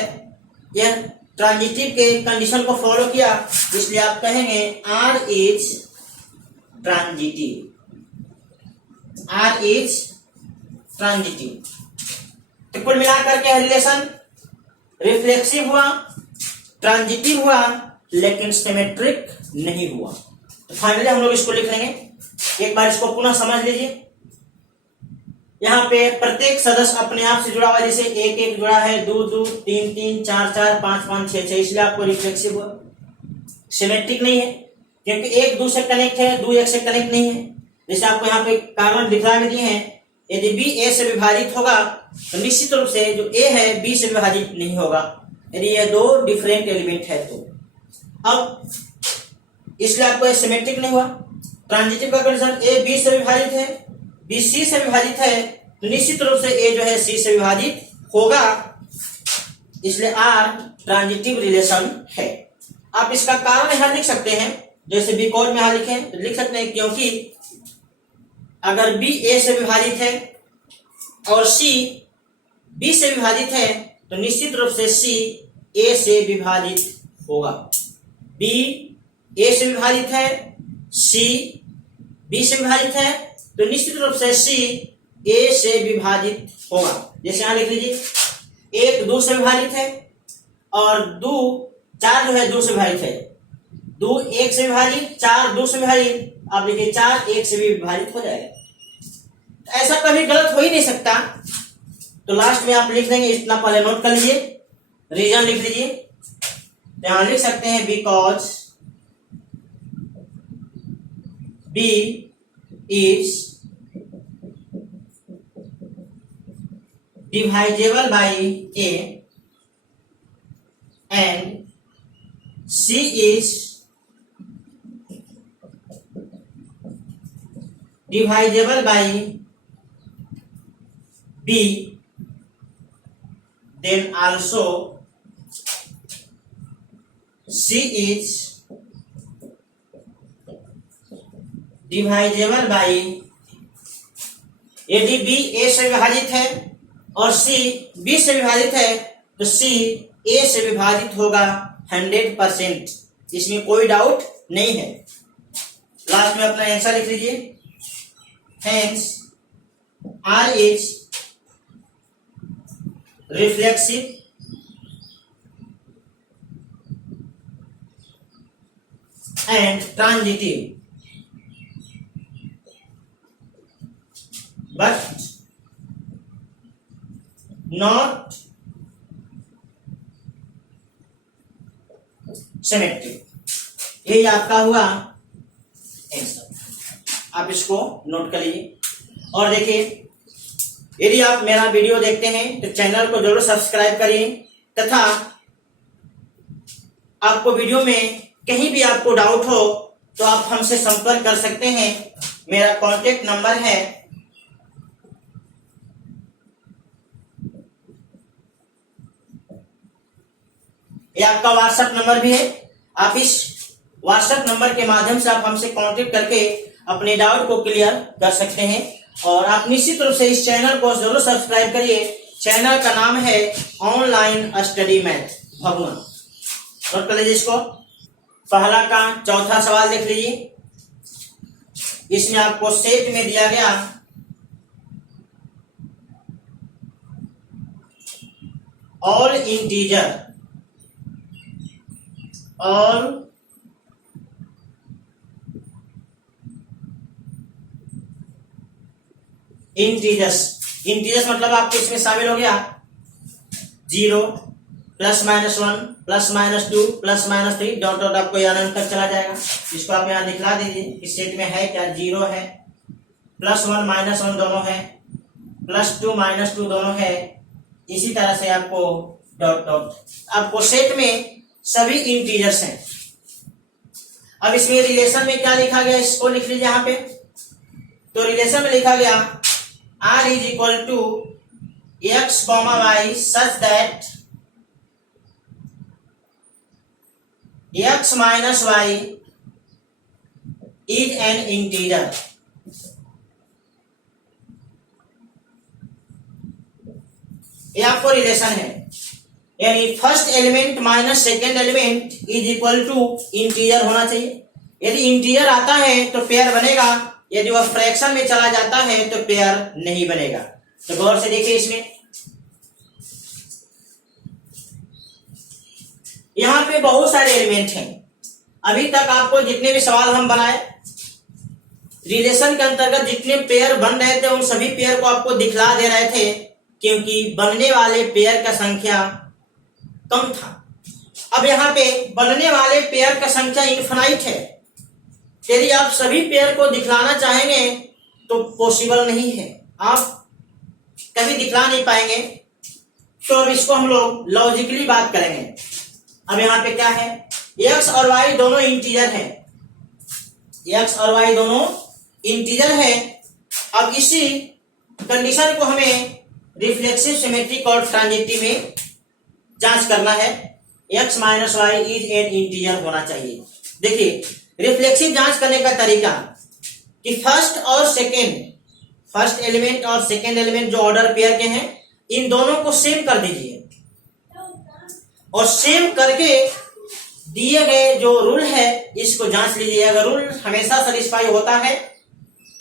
यह ट्रांजिटिव के कंडीशन को फॉलो किया, इसलिए आप कहेंगे R is transitive, R is transitive. तो कुल मिलाकर के रिलेशन रिफ्लेक्सिव हुआ, ट्रांजिटिव हुआ, लेकिन सिमेट्रिक नहीं हुआ। तो फाइनली हम लोग इसको लिख लेंगे। एक बार इसको पुनः समझ लीजिए। यहाँ पे प्रत्येक सदस्य अपने आप से जुड़ा हुआ, जैसे एक एक जुड़ा है, दो दो, तीन तीन, चार चार, पांच पांच, छह छह, इसलिए आपको रिफ्लेक्सिव हुआ। सिमेट्रिक नहीं है क्योंकि एक दो से कनेक्ट है, दो एक से कनेक्ट नहीं है। जैसे आपको यहाँ पे कारण दिखा दिए हैं, यदि B A से विभाजित होगा तो निश्चित रूप से जो A है B से विभाजित नहीं होगा, यदि ये दो डिफरेंट एलिमेंट है तो। अब इसलिए आपको सिमेट्रिक नहीं हुआ। ट्रांजिटिव का कंडीशन A B से विभाजित है, B C से विभाजित है, तो निश्चित रूप से A जो है C से विभाजित होगा, इसलिए R ट्रांजिटिव रिलेशन है। आप इसका कारण यहां लिख सकते हैं, जैसे बिकॉज में यहां लिखे तो लिख सकते हैं क्योंकि अगर B A से विभाजित है और C B से विभाजित है तो निश्चित रूप से C A से विभाजित होगा। B A से विभाजित है, C B से विभाजित है, तो निश्चित रूप से C A से विभाजित होगा। जैसे यहां लिख लीजिए एक दो से विभाजित है और दो चार जो है दो से विभाजित है, दो एक से विभाजित, चार दो से विभाजित, आप लिखिए चार एक से भी विभाजित हो जाएगा। ऐसा कभी गलत हो ही नहीं सकता। तो लास्ट में आप लिख देंगे, इतना पहले नोट कर लीजिए, रीजन लिख लीजिए। यहां लिख सकते हैं because B is divisible by A and C is divisible by B, then also C is divisible by, यदि बी ए से विभाजित है और सी बी से विभाजित है तो सी ए से विभाजित होगा 100%, इसमें कोई डाउट नहीं है। लास्ट में अपना आंसर लिख लीजिए। Hence R is reflexive and transitive but not symmetric। यही आपका हुआ आंसर, आप इसको नोट कर लीजिए। और देखिए, यदि आप मेरा वीडियो देखते हैं तो चैनल को जरूर सब्सक्राइब करिए तथा आपको वीडियो में कहीं भी आपको डाउट हो तो आप हमसे संपर्क कर सकते हैं। मेरा कांटेक्ट नंबर है ये आपका व्हाट्सएप नंबर भी है। आप इस व्हाट्सएप नंबर के माध्यम से आप हमसे कांटेक्ट करके अपने डाउट को क्लियर कर सकते हैं। और आप निश्चित रूप से इस चैनल को जरूर सब्सक्राइब करिए। चैनल का नाम है ऑनलाइन स्टडी मैथ भगवान। नोट कर लीजिए इसको। पहला का चौथा सवाल देख लीजिए। इसमें आपको सेट में दिया गया ऑल इंटीजर इंटीजर्स मतलब आपके इसमें शामिल हो गया 0 +-1 +-2 +-3 डॉट डॉट आपको यहाँ तक चला जाएगा। इसको आप यहाँ दिखला दीजिए इस सेट में है क्या, 0 है, +1 -1 दोनों है, +2 -2 दोनों है। इसी तरह से आपको डॉट डॉट, आपको सेट में सभी इंटीजर्स हैं। अब इसमें रिलेशन में क्या लिखा गया, इसको लिख लीजिए यहाँ पे। तो रिलेशन में लिखा गया R is equal to x, y such that x minus y is an integer। ये आपको रिलेशन है, यानी first element minus second element is equal to integer होना चाहिए। यदि इंटीजर आता है तो पेयर बनेगा, यदि वह फ्रैक्शन में चला जाता है तो पेयर नहीं बनेगा। तो गौर से देखिए, इसमें यहां पे बहुत सारे एलिमेंट हैं। अभी तक आपको जितने भी सवाल हम बनाए रिलेशन के अंतर्गत जितने पेयर बन रहे थे उन सभी पेयर को आपको दिखला दे रहे थे, क्योंकि बनने वाले पेयर का संख्या कम था। अब यहाँ पे बनने वाले पेयर का संख्या इनफाइनाइट है। यदि आप सभी पेयर को दिखलाना चाहेंगे तो पॉसिबल नहीं है, आप कभी दिखला नहीं पाएंगे। तो अब इसको हम लोग लॉजिकली बात करेंगे। अब यहाँ पे क्या है, x और y दोनों इंटीजर है, x और y दोनों इंटीजर है। अब इसी कंडीशन को हमें रिफ्लेक्सिव, सिमेट्रिक और ट्रांजिटिव में जांच करना है। x minus y is an integer होना चाहिए। देखिए, रिफ्लेक्सिव जांच करने का तरीका कि फर्स्ट एलिमेंट और सेकेंड एलिमेंट जो ऑर्डर पेयर के हैं इन दोनों को सेम कर दीजिए और सेम करके दिए गए जो रूल है इसको जांच लीजिए। अगर रूल हमेशा सेटिस्फाई होता है,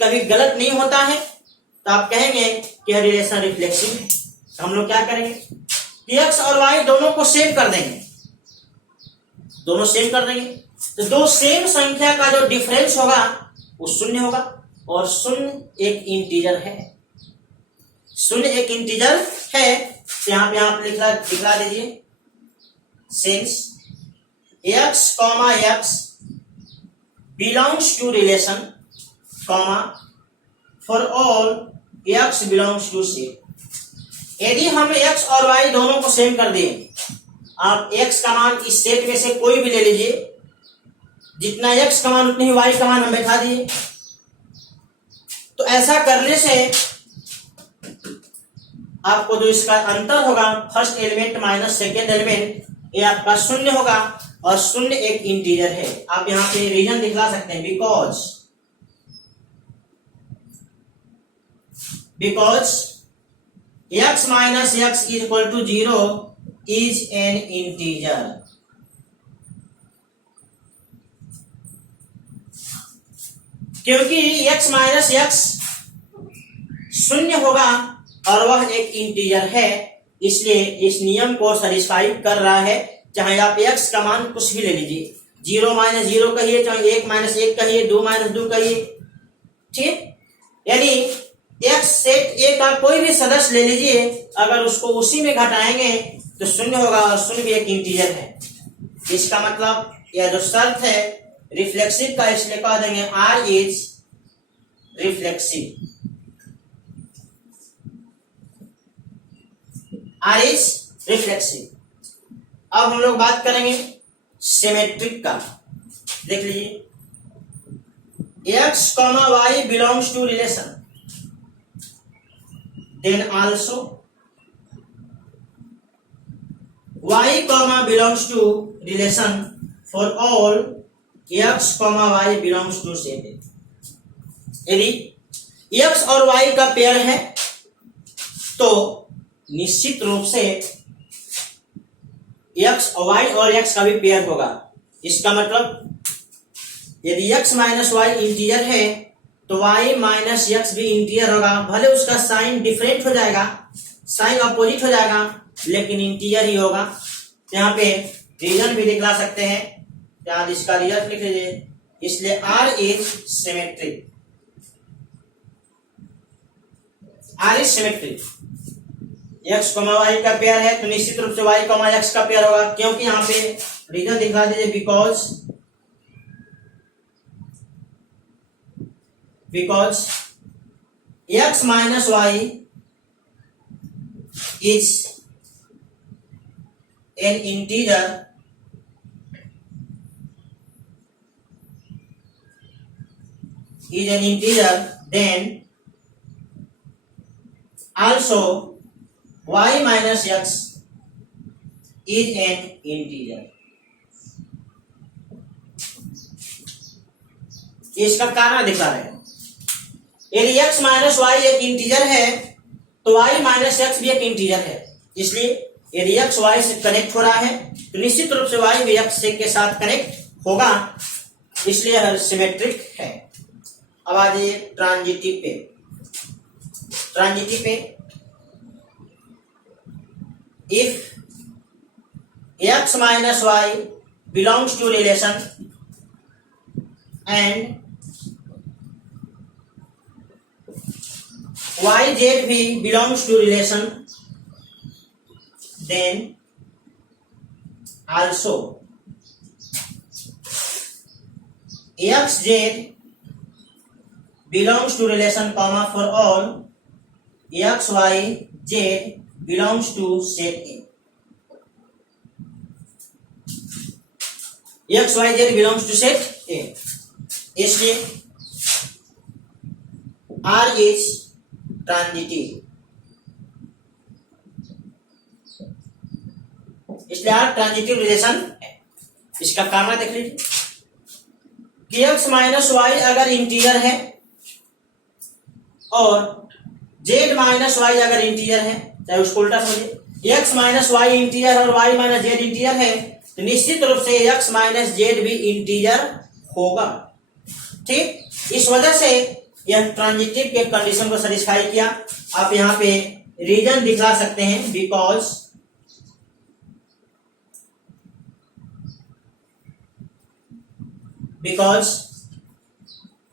कभी गलत नहीं होता है, तो आप कहेंगे कि रिलेशन रिफ्लेक्सिव है। तो हम लोग क्या करेंगे कि x और y दोनों को सेम कर देंगे, दोनों सेम कर देंगे। तो दो सेम संख्या का जो डिफरेंस होगा वो शून्य होगा, और शून्य एक इंटीजर है। शून्य एक इंटीजर है, तो यहाँ पे आप दिखला दीजिए, since x, x belongs to relation, for all x belongs to set. यदि हम x और y दोनों को सेम कर दिए, आप x का मान इस सेट में से कोई भी ले लीजिए, जितना x का मान उतनी ही y का मान हम बैठा दिए। तो ऐसा करने से आपको जो इसका अंतर होगा first element minus second element, ये आपका शून्य होगा, और शून्य एक इंटीजर है। आप यहाँ पे रीजन दिखला सकते हैं, because because x minus x is equal to 0 is an integer. क्योंकि x माइनस x शून्य होगा और वह एक इंटीजर है, इसलिए इस नियम को सेटिस्फाई कर रहा है। चाहे आप x का मान कुछ भी ले लीजिए, 0 माइनस 0 कहिए, चाहे 1 माइनस 1 कहिए, 2 माइनस 2 कहिए, ठीक। यानी x सेट A का कोई भी सदस्य ले लीजिए, अगर उसको उसी में घटाएंगे तो शून्य होगा और शून्य भी एक इंटीजर है। इसका मतलब यह जो शर्त है रिफ्लेक्सिव का, इसलिए कह देंगे R is reflexive. R is reflexive. अब हम लोग बात करेंगे सिमेट्रिक का। देख लीजिए, x, y belongs to relation, then also y, belongs to relation for all x, y belongs to set A। यदि x और y का पेयर है तो निश्चित रूप से x और y और x का भी पेयर होगा। इसका मतलब यदि x माइनस वाई इंटीजर है तो y माइनस x भी इंटीजर होगा। भले उसका साइन डिफरेंट हो जाएगा, साइन अपोजिट हो जाएगा, लेकिन इंटीजर ही होगा। यहाँ पे रीजन भी दिखला सकते हैं, यहाँ इसका रीजन लिख लीजिए। इसलिए R is symmetric. R is symmetric. x, y का पेयर है तो निश्चित रूप से y, x का पेयर होगा। क्योंकि यहाँ पे रीजन दिखला दीजिए, because x minus y is an integer then also y minus x is an integer। इसका कारण दिखा रहे हैं। यदि x माइनस वाई एक इंटीजर है तो y माइनस x भी एक इंटीजर है। इसलिए यदि x y से कनेक्ट हो रहा है तो निश्चित रूप से y भी x के साथ कनेक्ट होगा, इसलिए यह सिमेट्रिक है। अब आ जाइए ट्रांजिटिव पे। If x minus y belongs to relation and y z भी belongs to relation, then also x z belongs to relation comma for all x y z belongs to set A। x y z belongs to set A, इसलिए R is transitive. इसलिए R transitive relation है। इसका कारण देख लीजिए कि x minus Y अगर integer है और z माइनस वाई अगर इंटीजर है, चाहे उसको उल्टा समझिए, x माइनस वाई इंटीजर और y माइनस z इंटीजर है तो निश्चित रूप से x माइनस z भी इंटीजर होगा। ठीक, इस वजह से यह ट्रांजिटिव के कंडीशन को सेटिस्फाई किया। आप यहाँ पे रीजन दिखला सकते हैं, बिकॉज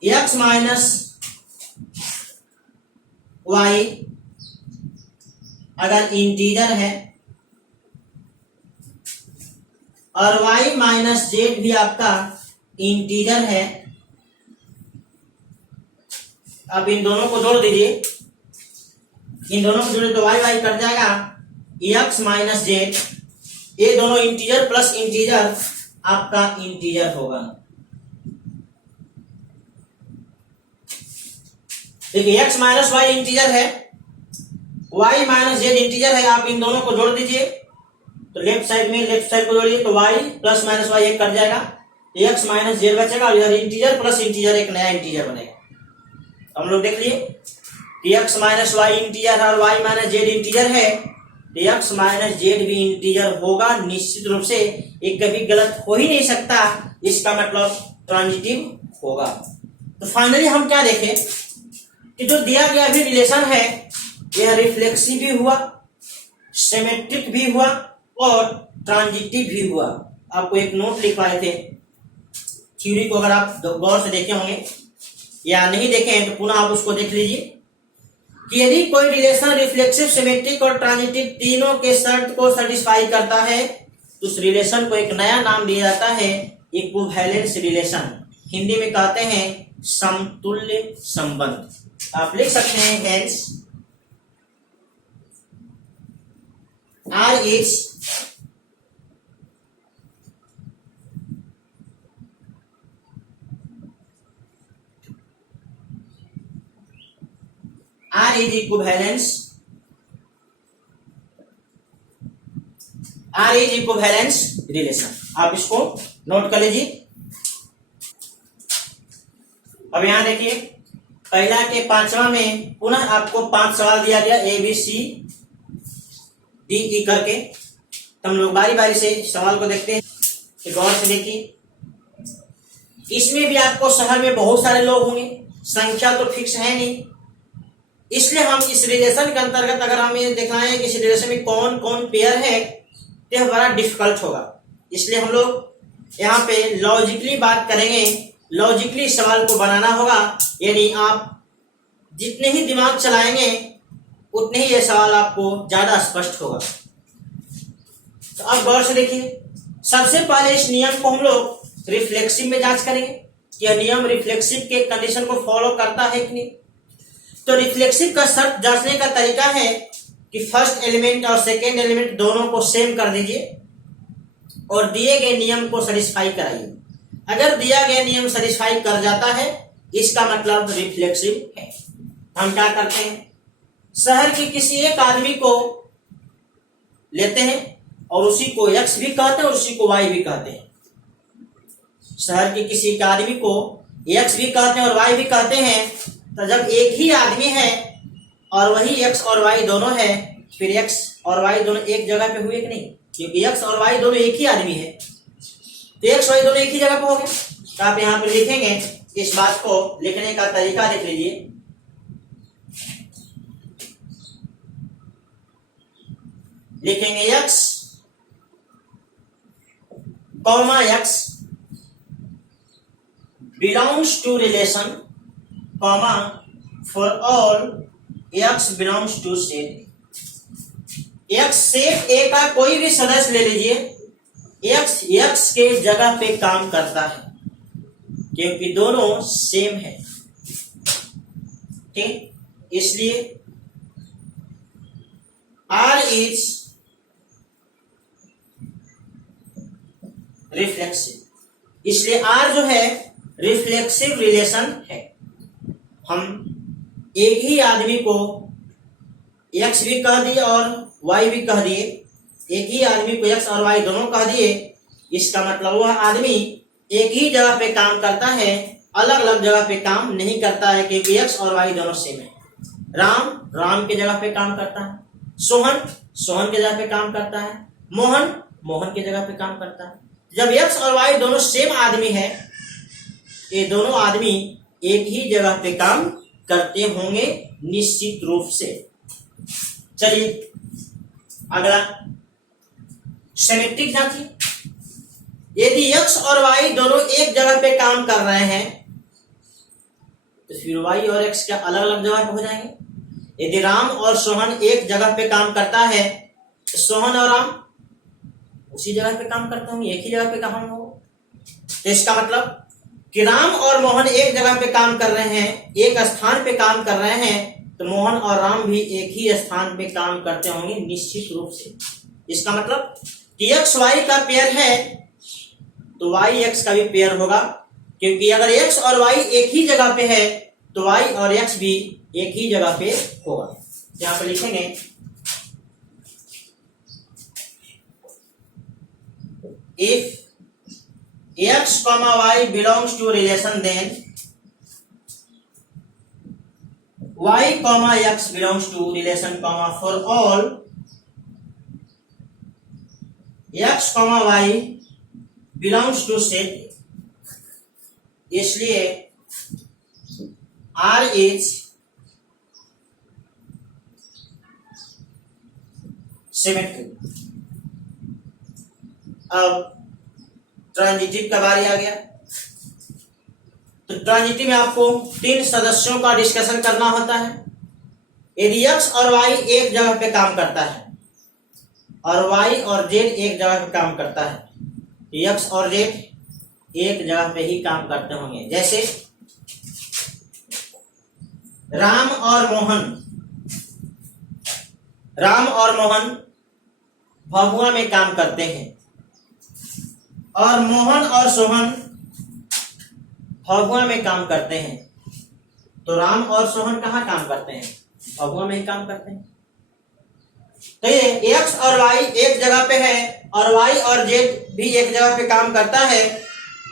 x माइनस y अगर इंटीजर है और y माइनस z भी आपका इंटीजर है, अब इन दोनों को जोड़ दीजिए, इन दोनों को जोड़े तो y y कट जाएगा, x माइनस z, ये दोनों इंटीजर प्लस इंटीजर आपका इंटीजर होगा। देखिए x माइनस वाई इंटीजर है, y माइनस z इंटीजर है, आप इन दोनों को जोड़ दीजिए तो लेफ्ट साइड को जोड़िए तो y प्लस माइनस वाई एक कट जाएगा, x माइनस z बचेगा और इधर इंटीजर प्लस इंटीजर एक नया इंटीजर बनेगा। हम लोग देख लिए कि x माइनस वाई इंटीजर और y माइनस जेड इंटीजर है, तो x माइनस जेड भी इंटीजर होगा निश्चित रूप से, ये कभी गलत हो ही नहीं सकता, इसका मतलब ट्रांजिटिव होगा। तो फाइनली हम क्या देखें कि जो दिया गया भी रिलेशन है यह रिफ्लेक्सिव भी हुआ, सिमेट्रिक भी हुआ और ट्रांजिटिव भी हुआ। आपको एक नोट लिखवाए थे, थ्योरी को अगर आप गौर से देखे होंगे या नहीं देखे हैं तो पुनः आप उसको देख लीजिए कि यदि कोई रिलेशन रिफ्लेक्सिव, सिमेट्रिक और ट्रांजिटिव तीनों के शर्त को सेटिस्फाई करता है तो उस रिलेशन को एक नया नाम दिया जाता है इक्विवेलेंस रिलेशन, हिंदी में कहते हैं समतुल्य संबंध। आप लिख सकते हैं hence R is equivalence relation. आप इसको नोट कर लीजिए। अब यहां देखिए पहला के पांचवा में पुनः आपको 5 सवाल दिया गया ABCDE करके, तो हम लोग बारी बारी से सवाल को देखते हैं। गौर से देखिए, इसमें भी आपको शहर में बहुत सारे लोग होंगे, संख्या तो फिक्स है नहीं, इसलिए हम इस रिलेशन के अंतर्गत अगर हम ये दिखाएं कि इस रिलेशन में कौन कौन पेयर है तो यह बड़ा डिफिकल्ट होगा। इसलिए हम लोग यहाँ पे लॉजिकली बात करेंगे, लॉजिकली सवाल को बनाना होगा, यानी आप जितने ही दिमाग चलाएंगे उतने ही ये सवाल आपको ज्यादा स्पष्ट होगा। तो अब गौर से देखिए, सबसे पहले इस नियम को हम लोग रिफ्लेक्सिव में जांच करेंगे कि यह नियम रिफ्लेक्सिव के कंडीशन को फॉलो करता है कि नहीं। तो रिफ्लेक्सिव का शर्त जांचने का तरीका है कि फर्स्ट एलिमेंट और सेकेंड एलिमेंट दोनों को सेम कर दीजिए और दिए गए नियम को सेटिस्फाई कराइए। अगर दिया गया नियम सेटिस्फाई कर जाता है इसका मतलब रिफ्लेक्सिव है। हम क्या करते हैं, शहर के किसी एक आदमी को लेते हैं और उसी को x भी कहते हैं और उसी को y भी कहते हैं। शहर के किसी एक आदमी को x भी कहते हैं और y भी कहते हैं, तो जब एक ही आदमी है और वही x और y दोनों है, फिर x और y दोनों एक जगह पे हुए कि नहीं, क्योंकि x और y दोनों एक ही आदमी है, तो x y दोनों एक ही जगह पे हो गए। तो आप यहाँ पे लिखेंगे, इस बात को लिखने का तरीका देख लीजिए। लिखेंगे x comma x belongs to relation comma for all x belongs to set। x set A का कोई भी सदस्य ले लीजिए, x के जगह पे काम करता है क्योंकि दोनों सेम है, ठीक। इसलिए R इज रिफ्लेक्सिव, इसलिए R जो है रिफ्लेक्सिव रिलेशन है। हम एक ही आदमी को x भी कह दिए और y भी कह दिए, एक ही आदमी को x और y दोनों कह दिए, इसका मतलब वह आदमी एक ही जगह पे काम करता है, अलग अलग जगह पे काम नहीं करता है क्योंकि x और y दोनों सेम है। राम की जगह पे काम करता है, सोहन की जगह पे काम करता है, मोहन की जगह पे काम करता है। जब x और y दोनों सेम आदमी है, ये दोनों आदमी एक ही जगह पे काम करते होंगे निश्चित रूप से। चलिए अगला सिमेट्रिक जांचिए। यदि x और y दोनों एक जगह पे काम कर रहे हैं तो फिर y और x क्या अलग अलग जगह पे हो जाएंगे। यदि राम और सोहन एक जगह पे काम करता है तो सोहन और राम उसी जगह पे काम करते होंगे, एक ही जगह पे काम हो। तो इसका मतलब कि राम और मोहन एक जगह पे काम कर रहे हैं, एक स्थान पे काम कर रहे हैं, तो मोहन और राम भी एक ही स्थान पे काम करते होंगे निश्चित रूप से। इसका मतलब कि x y का पेयर है तो y x का भी पेयर होगा, क्योंकि अगर x और y एक ही जगह पे है तो y और x भी एक ही जगह पे होगा। यहाँ पे लिखेंगे if x, y belongs to relation then y comma x belongs to relation comma for all x comma y belongs to set, इसलिए R is सिमेट्रिक। अब ट्रांजिटिव का बारी आ गया। तो ट्रांजिटिव में आपको 3 सदस्यों का डिस्कशन करना होता है। यदि x और y एक जगह पे काम करता है और y और z एक जगह पे काम करता है, तो x और z एक जगह पे ही काम करते होंगे। जैसे राम और मोहन भभुआ में काम करते हैं और मोहन और सोहन भभुआ में काम करते हैं। तो राम और सोहन कहाँ काम करते हैं? भभुआ में ही काम करते हैं। तो ये x और y एक जगह पे है और y और z भी एक जगह पे काम करता है,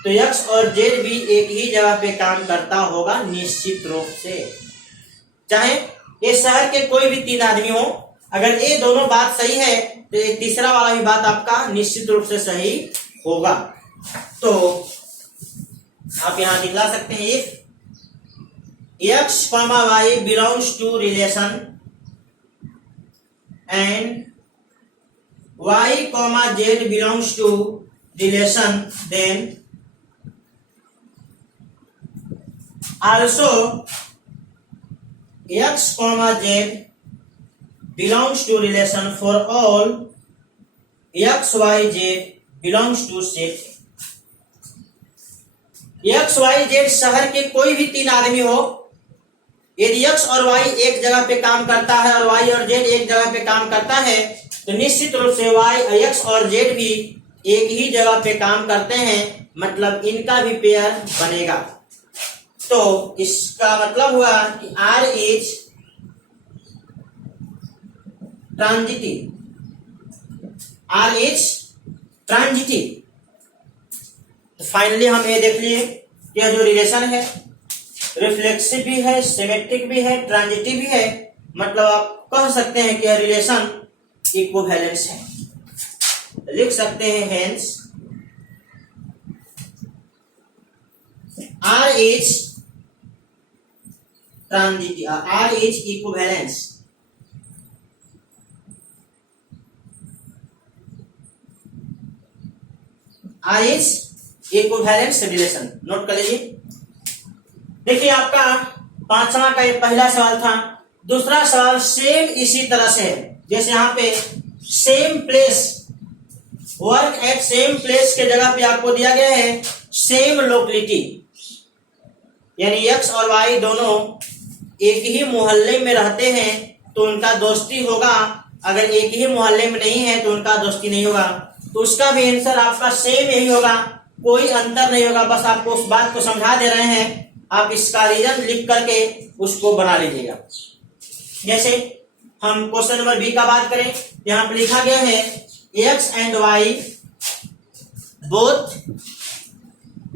तो x और z भी एक ही जगह पे काम करता होगा निश्चित रूप से। चाहे ये शहर के कोई भी 3 आदमी हो, अगर ये दोनों बात सही है तो ये तीसरा वाला भी बात आपका निश्चित रूप से सही होगा। तो आप यहां दिखला सकते हैं x, y belongs to relation and y, z belongs to relation, then also x, z belongs to relation for all x, y, z belongs to set। x, y, z शहर के कोई भी 3 आदमी हो, यदि x और y एक जगह पे काम करता है और y और z एक जगह पे काम करता है, तो निश्चित रूप से x और z भी एक ही जगह पे काम करते हैं, मतलब इनका भी पेयर बनेगा। तो इसका मतलब हुआ कि R is transitive. R is transitive. Finally हम ये देख लिए कि यह जो रिलेशन है रिफ्लेक्सिव भी है, सिमेट्रिक भी है, ट्रांजिटिव भी है। मतलब आप कह सकते हैं कि यह रिलेशन इक्विवेलेंस है। लिख सकते हैं hence R is transitive, R is equivalence. R is equivalence relation. Note कर लीजिए। देखिए आपका 5वां का ये पहला सवाल था। दूसरा सवाल सेम इसी तरह से है। जैसे यहाँ पे same place, work at same place के जगह पे आपको दिया गया है सेम लोकेलिटी, यानी x और y दोनों एक ही मोहल्ले में रहते हैं तो उनका दोस्ती होगा। अगर एक ही मोहल्ले में नहीं है तो उनका दोस्ती नहीं होगा। तो उसका भी आंसर आपका सेम यही होगा, कोई अंतर नहीं होगा। बस आपको उस बात को समझा दे रहे हैं, आप इसका रीजन लिख करके उसको बना लीजिएगा। जैसे हम क्वेश्चन नंबर बी का बात करें, यहाँ पे लिखा गया है x and y both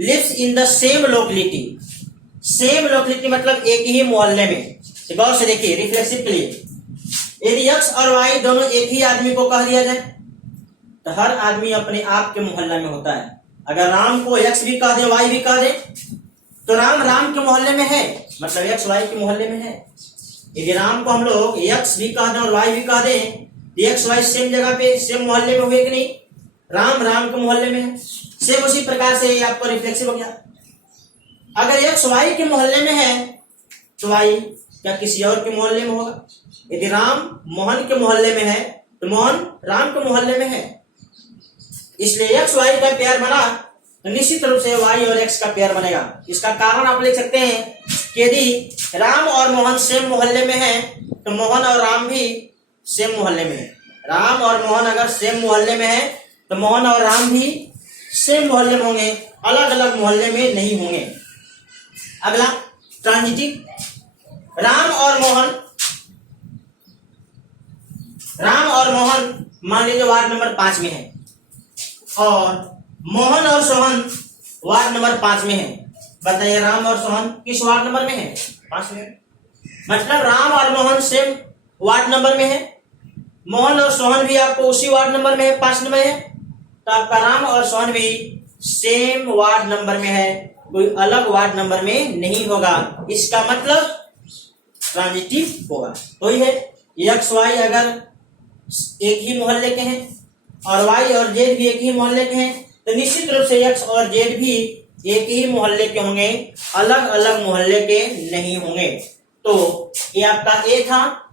lives in the same locality. Same locality मतलब एक ही मोहल्ले में। गौर से देखिए रिफ्लेक्सिव के लिए, यदि x और y दोनों एक ही आदमी को कह दिया जाए तो हर आदमी अपने आप के मोहल्ले में होता है। अगर राम को x भी कह दे, y भी कह दे, तो राम के मोहल्ले में है, मतलब x y के मोहल्ले में है। यदि राम को हम लोग x भी कह दें और y भी कह दें, तो x y सेम जगह पे सेम मोहल्ले में हुए कि नहीं? राम के मोहल्ले में है। सेम उसी प्रकार से आपको रिफ्लेक्सिव हो गया। अगर x y के मोहल्ले में है तो y क्या किसी और के मोहल्ले में होगा? यदि राम मोहन के मोहल्ले में है तो मोहन राम के मोहल्ले में है। इसलिए x y का पेयर बना तो निश्चित रूप से y और x का पेयर बनेगा। इसका कारण आप लिख सकते हैं कि यदि राम और मोहन सेम मोहल्ले में है तो मोहन और राम भी सेम मोहल्ले में है। राम और मोहन अगर सेम मोहल्ले में है तो मोहन और राम भी सेम मोहल्ले में होंगे, अलग अलग मोहल्ले में नहीं होंगे। अगला ट्रांजिटिव, राम और मोहन मान लीजिए वार्ड नंबर 5 में है और मोहन और सोहन वार्ड नंबर 5 में है। बताइए राम और सोहन किस वार्ड नंबर में है? 5 में। मतलब राम और मोहन सेम वार्ड नंबर में है, मोहन और सोहन भी आपको उसी वार्ड नंबर में है, 5 नंबर है, तो आपका राम और सोहन भी सेम वार्ड नंबर में है, कोई अलग वार्ड नंबर में नहीं होगा। इसका मतलब ट्रांजिटिव होगा। तो ये एक्स वाई अगर एक ही मोहल्ले के हैं और वाई और जेड भी एक ही मोहल्ले के हैं, तो निश्चित रूप से एक्स और जेड भी एक ही मोहल्ले के होंगे, अलग अलग मोहल्ले के नहीं होंगे। तो ये आपका ए था,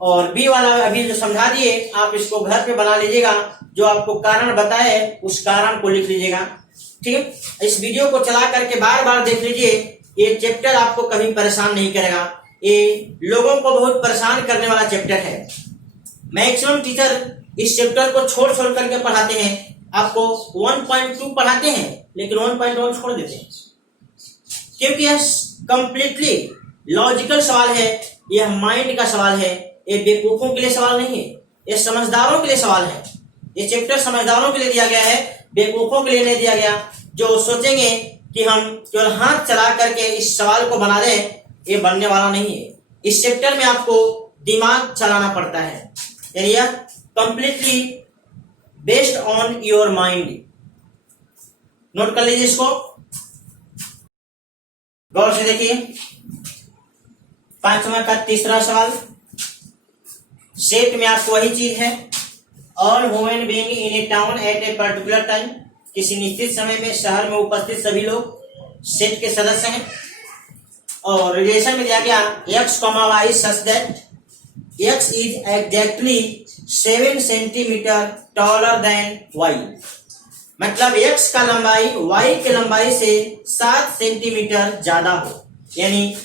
और बी वाला अभी जो समझा दिए, आप इसको घर पे बना लीजिएगा, जो आपको कारण बताए उस कारण को लिख लीजिएगा। ठीक है, इस वीडियो को चला करके बार बार देख लीजिए, ये चैप्टर आपको कभी परेशान नहीं करेगा। ये लोगों को बहुत परेशान करने वाला चैप्टर है। मैक्सिमम टीचर इस चैप्टर को छोड़ छोड़ करके पढ़ाते हैं, आपको 1.2 पढ़ाते हैं लेकिन 1.1 छोड़ देते हैं, क्योंकि यह कंप्लीटली लॉजिकल सवाल है, यह माइंड का सवाल है, ये बेवकूफों के लिए सवाल नहीं है, ये समझदारों के लिए सवाल है। ये चैप्टर समझदारों के लिए दिया गया है, बेवकूफों के लिए नहीं दिया गया, जो सोचेंगे कि हम केवल हाथ चला करके इस सवाल को बना दें, ये बनने वाला नहीं है। इस चैप्टर में आपको दिमाग चलाना पड़ता है, यानी यह completely based on your mind. Note कर लीजिए इसको, गौर से देखिए। 5 नंबर का तीसरा सवाल, सेट में आपको वही चीज है, all human being in A town eight a particular time, किसी निश्चित समय में शहर में उपस्थित सभी लोग सेट के सदस्य हैं। और रिलेशन में दिया गया x, y such that x is exactly 7 centimetre taller than y, मतलब x का लंबाई y के लंबाई से 7 सेंटीमीटर ज्यादा हो, यानी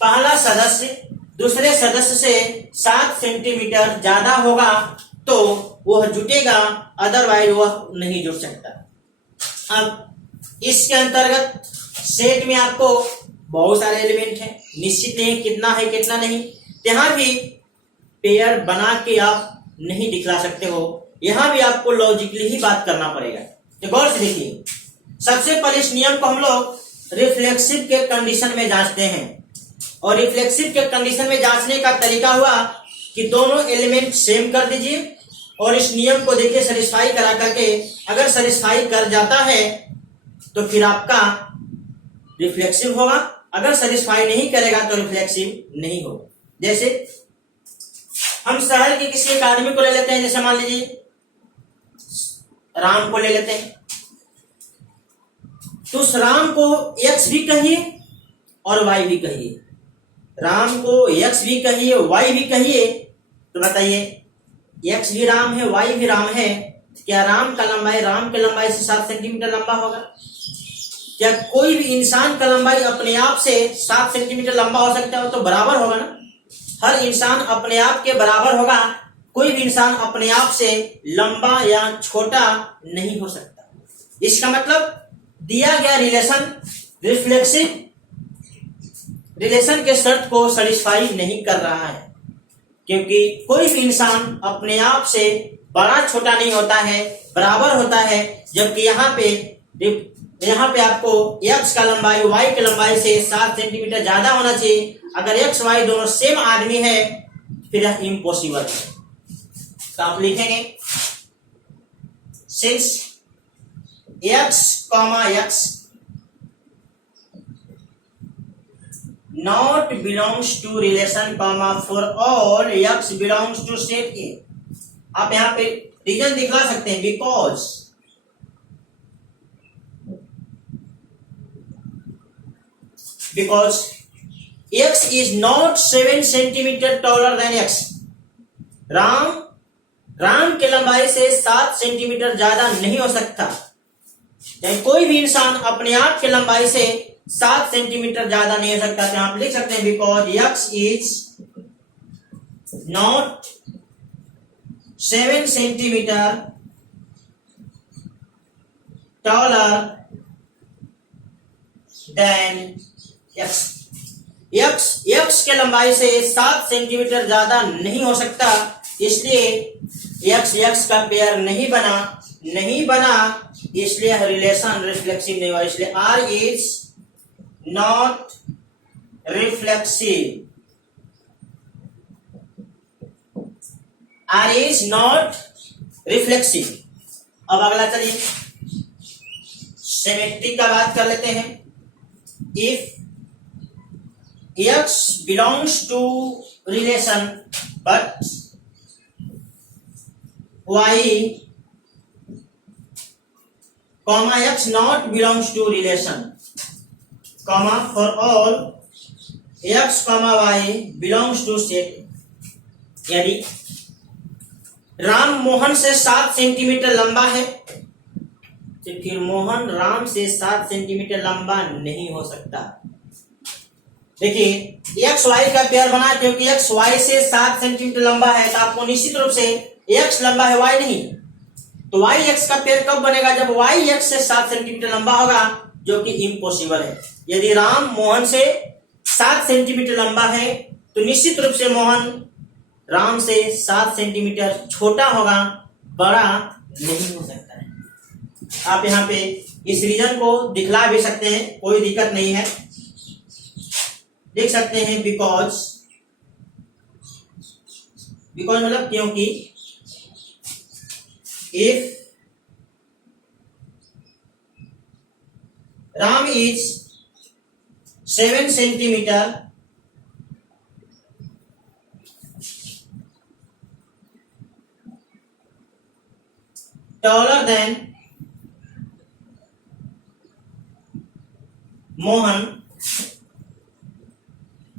पहला सदस्य दूसरे सदस्य से 7 सेंटीमीटर ज्यादा होगा तो वह जुटेगा, अदरवाइज वह नहीं जुट सकता। अब इसके अंतर्गत सेट में आपको बहुत सारे एलिमेंट हैं, निश्चित नहीं कितना है कितना नहीं, यहाँ भी पेयर बना के आप नहीं दिखला सकते हो, यहाँ भी आपको लॉजिकली ही बात करना पड़ेगा। तो गौर से देखिए, सबसे पहले इस नियम को हम लोग रिफ्लेक्सिव के कंडीशन में जांचते हैं, और रिफ्लेक्सिव के कंडीशन में जांचने का तरीका हुआ कि दोनों एलिमेंट सेम कर दीजिए और इस नियम को देखिए सेटिस्फाई करा करके, अगर सेटिस्फाई कर जाता है तो फिर आपका रिफ्लेक्सिव होगा, अगर सेटिस्फाई नहीं करेगा तो रिफ्लेक्सिव नहीं होगा। जैसे हम शहर के किसी एक आदमी को ले लेते हैं, जैसे मान लीजिए राम को ले लेते हैं, तो उस राम को x भी कहिए और y भी कहिए, राम को x भी कहिए y भी कहिए, तो बताइए x भी राम है y भी राम है, क्या राम का लंबाई राम के लंबाई से 7 सेंटीमीटर लंबा होगा? क्या कोई भी इंसान का लंबाई अपने आप से 7 सेंटीमीटर लंबा हो सकता है? तो बराबर होगा ना, हर इंसान अपने आप के बराबर होगा, कोई भी इंसान अपने आप से लंबा या छोटा नहीं हो सकता। इसका मतलब दिया गया रिलेशन रिफ्लेक्सिव रिलेशन के शर्त को सेटिस्फाई नहीं कर रहा है, क्योंकि कोई भी इंसान अपने आप से बड़ा छोटा नहीं होता है, बराबर होता है। जबकि यहाँ पे आपको x का लंबाई y के लंबाई से 7 सेंटीमीटर ज्यादा होना चाहिए। अगर x y दोनों सेम आदमी है फिर यह इम्पॉसिबल है। तो आप लिखेंगे since x, x not belongs to relation, for all x belongs to set A। आप यहाँ पे रीजन दिखला सकते हैं, because x is not 7 centimetre taller than x। Ram के लंबाई से 7 सेंटीमीटर ज्यादा नहीं हो सकता, कोई भी इंसान अपने आप के लंबाई से 7 सेंटीमीटर ज्यादा नहीं हो सकता। तो आप लिख सकते हैं because x is not 7 centimetre taller than x के लंबाई से 7 सेंटीमीटर ज्यादा नहीं हो सकता, इसलिए x का पेयर नहीं बना, इसलिए रिलेशन रिफ्लेक्सिव नहीं हुआ, इसलिए R is not reflexive. R is not reflexive. अब अगला चलिए सिमेट्री का बात कर लेते हैं। If x belongs to relation but y comma x not belongs to relation comma for all x comma y belongs to set। यदि राम मोहन से 7 सेंटीमीटर लंबा है तो फिर मोहन राम से 7 सेंटीमीटर लंबा नहीं हो सकता। देखिए एक्स वाई का पेयर बना, क्योंकि एक्स वाई से 7 सेंटीमीटर लंबा है तो आपको निश्चित रूप से एक्स लंबा है, वाई नहीं। तो वाई एक्स का पेयर कब बनेगा? जब वाई एक्स से 7 सेंटीमीटर लंबा होगा, जो कि इम्पॉसिबल है। यदि राम मोहन से 7 सेंटीमीटर लंबा है तो निश्चित रूप से मोहन राम से 7 सेंटीमीटर छोटा होगा, बड़ा नहीं हो सकता है। आप यहाँ पे इस रीजन को दिखला भी सकते हैं, कोई दिक्कत नहीं है, लिख सकते हैं बिकॉज मतलब क्योंकि if Ram is 7 centimetre taller than Mohan,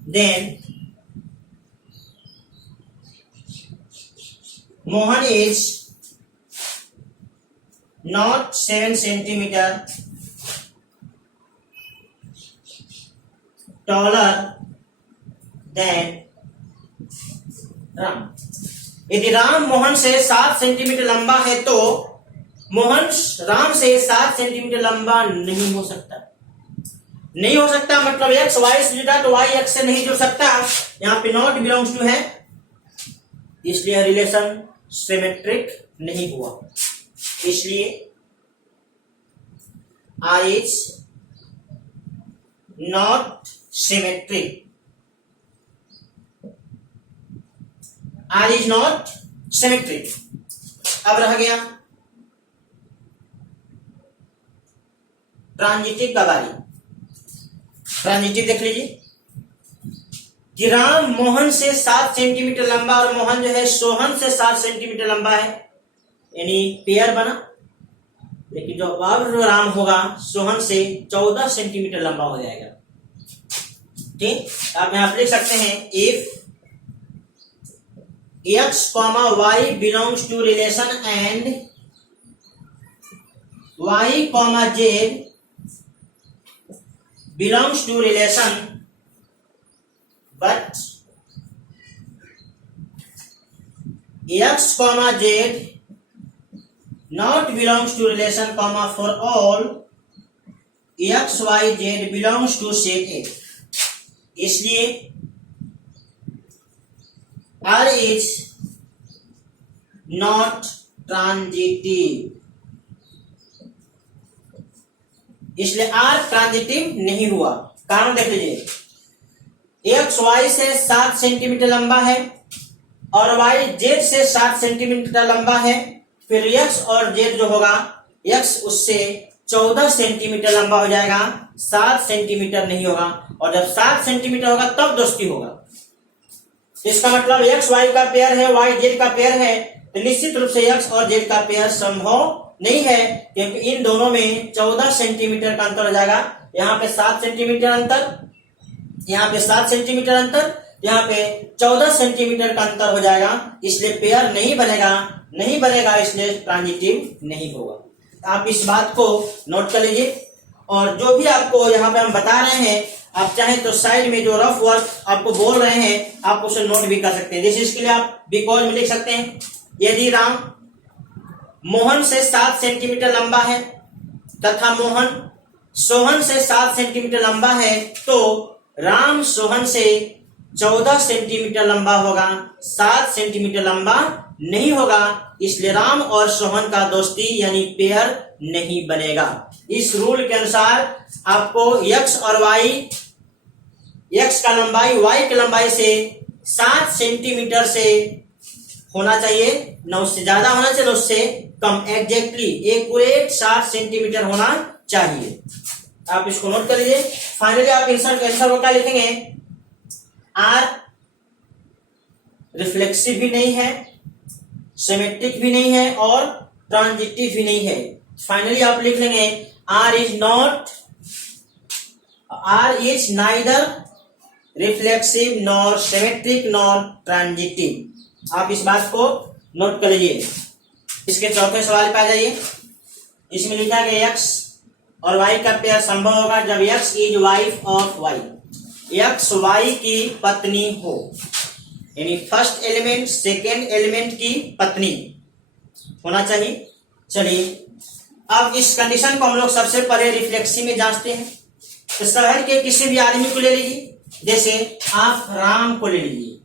then Mohan is not 7 centimeter taller than Ram। यदि राम मोहन से 7 सेंटीमीटर लंबा है तो मोहन राम से 7 सेंटीमीटर लंबा नहीं हो सकता। नहीं हो सकता मतलब एक्स वाई से जुड़ा तो वाई एक्स से नहीं जुड़ सकता। यहाँ पे नॉट बिलोंग्स टू है, इसलिए रिलेशन सिमेट्रिक नहीं हुआ। इसलिए R is not symmetric, R is not symmetric. अब रह गया ट्रांजिटिव का बारी। ट्रांजिटिव देख लीजिए कि राम मोहन से 7 सेंटीमीटर लंबा और मोहन जो है सोहन से 7 सेंटीमीटर लंबा है, यानी पेयर बना। लेकिन जो अब राम होगा सोहन से 14 सेंटीमीटर लंबा हो जाएगा। ठीक, आप यहां लिख सकते हैं if x, y belongs to relation and y, z belongs to relation but x, z not belongs to relation for all x, y, z belongs to set A। इसलिए R is not transitive, इसलिए R transitive नहीं हुआ। कारण देख लीजिए x Y से 7 centimetre लंबा है और वाई जेड से 7 सेंटीमीटर लंबा है, फिर एक्स और जेड जो होगा एक्स उससे 14 सेंटीमीटर लंबा हो जाएगा, 7 सेंटीमीटर नहीं होगा। और जब 7 सेंटीमीटर होगा तब दोस्ती होगा। इसका मतलब एक्स वाई का पेयर है, वाई जेड का पेयर है, तो निश्चित रूप से एक्स और जेड का पेयर संभव नहीं है, क्योंकि इन दोनों में 14 सेंटीमीटर का अंतर हो जाएगा। यहाँ पे 7 सेंटीमीटर अंतर, यहाँ पे 7 सेंटीमीटर अंतर, यहाँ पे 14 सेंटीमीटर का अंतर हो जाएगा, इसलिए पेयर नहीं बनेगा, इसलिए ट्रांजिटिव नहीं होगा। आप इस बात को नोट कर लीजिए। और जो भी आपको यहाँ पे हम बता रहे हैं, आप चाहे तो साइड में जो रफ वर्क आपको बोल रहे हैं आप उसे नोट भी कर सकते हैं। जैसे इसके लिए आप बिकॉज में लिख सकते हैं यदि राम मोहन से 7 सेंटीमीटर लंबा है तथा मोहन सोहन से 7 सेंटीमीटर लंबा है, तो राम सोहन से 14 सेंटीमीटर लंबा होगा, 7 सेंटीमीटर लंबा नहीं होगा। इसलिए राम और सोहन का दोस्ती यानी पेयर नहीं बनेगा। इस रूल के अनुसार आपको x और y, x का लंबाई y की लंबाई से 7 सेंटीमीटर से होना चाहिए, ना उससे ज्यादा होना चाहिए ना उससे कम, एग्जैक्टली एक्यूरेट 60 सेंटीमीटर होना चाहिए। आप इसको नोट कर लीजिए। फाइनली आप आंसर को क्या लिखेंगे, आर रिफ्लेक्सिव भी नहीं है, सिमेट्रिक भी नहीं है और ट्रांजिटिव भी नहीं है। फाइनली आप लिख लेंगे R is neither reflexive nor symmetric nor transitive. आप इस बात को नोट कर लीजिए। इसके चौथे सवाल पे आ जाइए। इसमें लिखा गया एक्स और वाई का पेयर संभव होगा जब x is wife of y, x y की पत्नी हो, यानी फर्स्ट एलिमेंट सेकेंड एलिमेंट की पत्नी होना चाहिए। चलिए अब इस कंडीशन को हम लोग सबसे पहले रिफ्लेक्सिव में जांचते हैं। तो शहर के किसी भी आदमी को ले लीजिए, जैसे आप राम को ले लीजिए,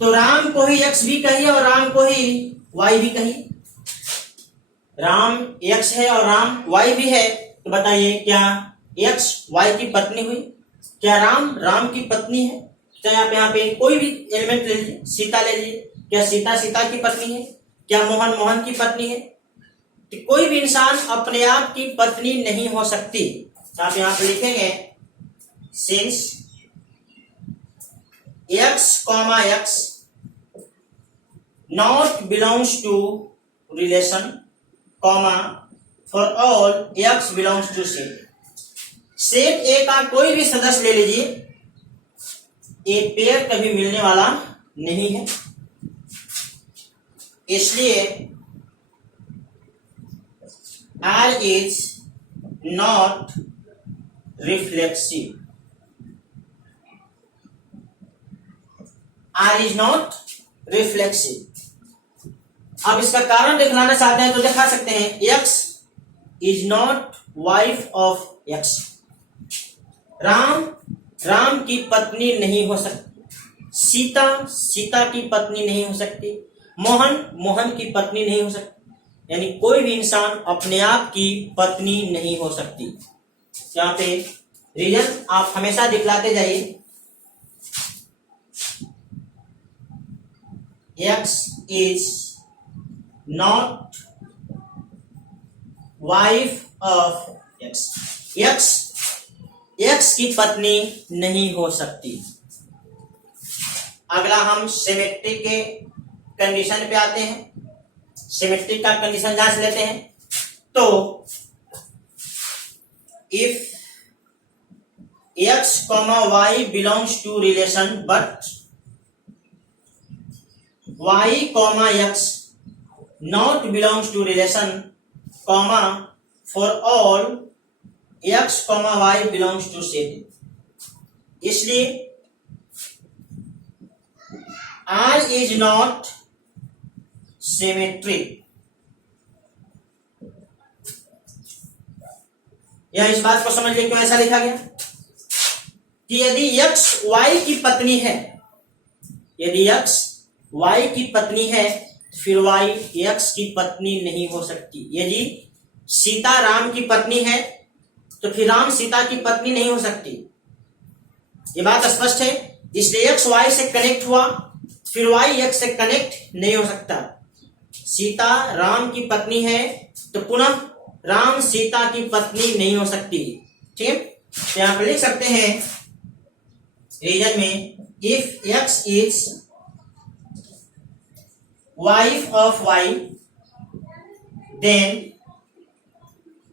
तो राम को ही एक्स भी कहिए और राम को ही वाई भी कहिए। राम एक्स है और राम वाई भी है, तो बताइए क्या एक्स वाई की पत्नी हुई? क्या राम राम की पत्नी है? चाहे आप यहाँ पे कोई भी एलिमेंट ले लीजिए, सीता ले लीजिए, क्या सीता सीता की पत्नी है? क्या मोहन मोहन की पत्नी है? तो कोई भी इंसान अपने आप की पत्नी नहीं हो सकती। तो आप यहाँ पे लिखेंगे since x, not belongs to relation, for all x belongs to set। Set ए का कोई भी सदस्य ले लीजिए, एक पेयर कभी मिलने वाला नहीं है, इसलिए R is not reflexive। R is not reflexive। अब इसका कारण दिखलाना चाहते हैं तो दिखा सकते हैं, X is not wife of X। Ram Ram की पत्नी नहीं हो सकती, सीता सीता की पत्नी नहीं हो सकती, मोहन मोहन की पत्नी नहीं हो सकती, यानी कोई भी इंसान अपने आप की पत्नी नहीं हो सकती। यहाँ पे रीजन आप हमेशा दिखलाते जाइए, X is not wife of X। X की पत्नी नहीं हो सकती। अगला हम सिमेट्रिक के कंडीशन पे आते हैं। सिमेट्रिक का कंडीशन जांच लेते हैं। तो if x, y belongs to relation but y, x not belongs to relation, for all x, y belongs to set। इसलिए R is not सिमेट्रिक। यह इस बात को समझ लिया क्यों ऐसा लिखा गया कि यदि x y की पत्नी है, यदि x y की पत्नी है फिर y x की पत्नी नहीं हो सकती। यदि सीता राम की पत्नी है तो फिर राम सीता की पत्नी नहीं हो सकती। ये बात स्पष्ट है। इसलिए x y से कनेक्ट हुआ फिर y x से कनेक्ट नहीं हो सकता। सीता राम की पत्नी है तो पुनः राम सीता की पत्नी नहीं हो सकती। ठीक, तो यहां पर लिख सकते हैं रीजन में, if x is wife of y then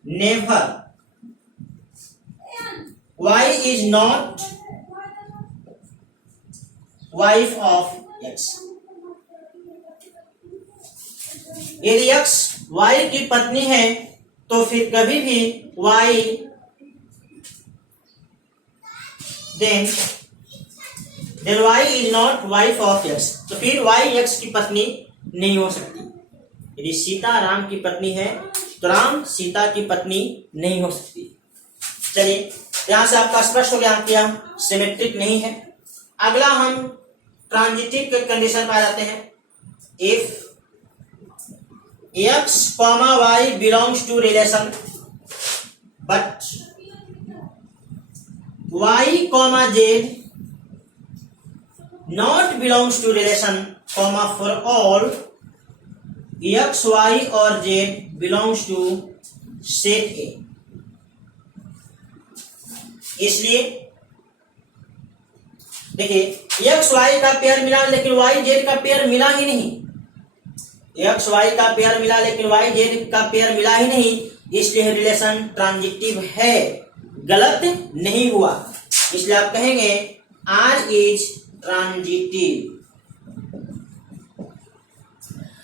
never y is not wife of x। यदि x y की पत्नी है तो फिर कभी भी y then y is not wife of x, तो फिर y x की पत्नी नहीं हो सकती। यदि सीता राम की पत्नी है तो राम सीता की पत्नी नहीं हो सकती। चलिए यहां से आपका स्पष्ट हो गया कि हम सिमेट्रिक नहीं है। अगला हम ट्रांजिटिव के कंडीशन पर आ जाते हैं। If x, y belongs to relation but y, z not belongs to relation, comma, for all x, y और z belongs to set A। इसलिए देखिए x y का पेयर मिला लेकिन y z का पेयर मिला ही नहीं, x y का पेयर मिला लेकिन y z का पेयर मिला ही नहीं, इसलिए रिलेशन ट्रांजिटिव है, गलत नहीं हुआ। इसलिए आप कहेंगे R इज ट्रांजिटिव।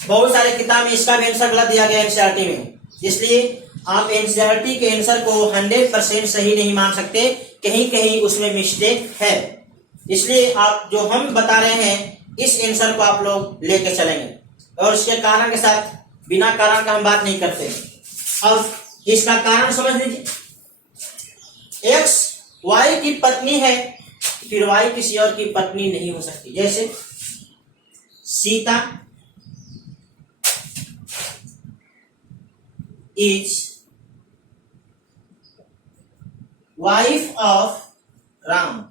बहुत सारे किताब में इसका भी आंसर गलत दिया गया एनसीईआरटी में, इसलिए आप एनसीईआरटी के आंसर को 100% सही नहीं मान सकते, कहीं कहीं उसमें मिस्टेक है। इसलिए आप जो हम बता रहे हैं इस आंसर को आप लोग लेके चलेंगे और इसके कारण के साथ, बिना कारण का हम बात नहीं करते। अब इसका कारण समझ लीजिए, x y की पत्नी है, फिर y किसी और की पत्नी नहीं हो सकती। जैसे Sita is wife of Ram,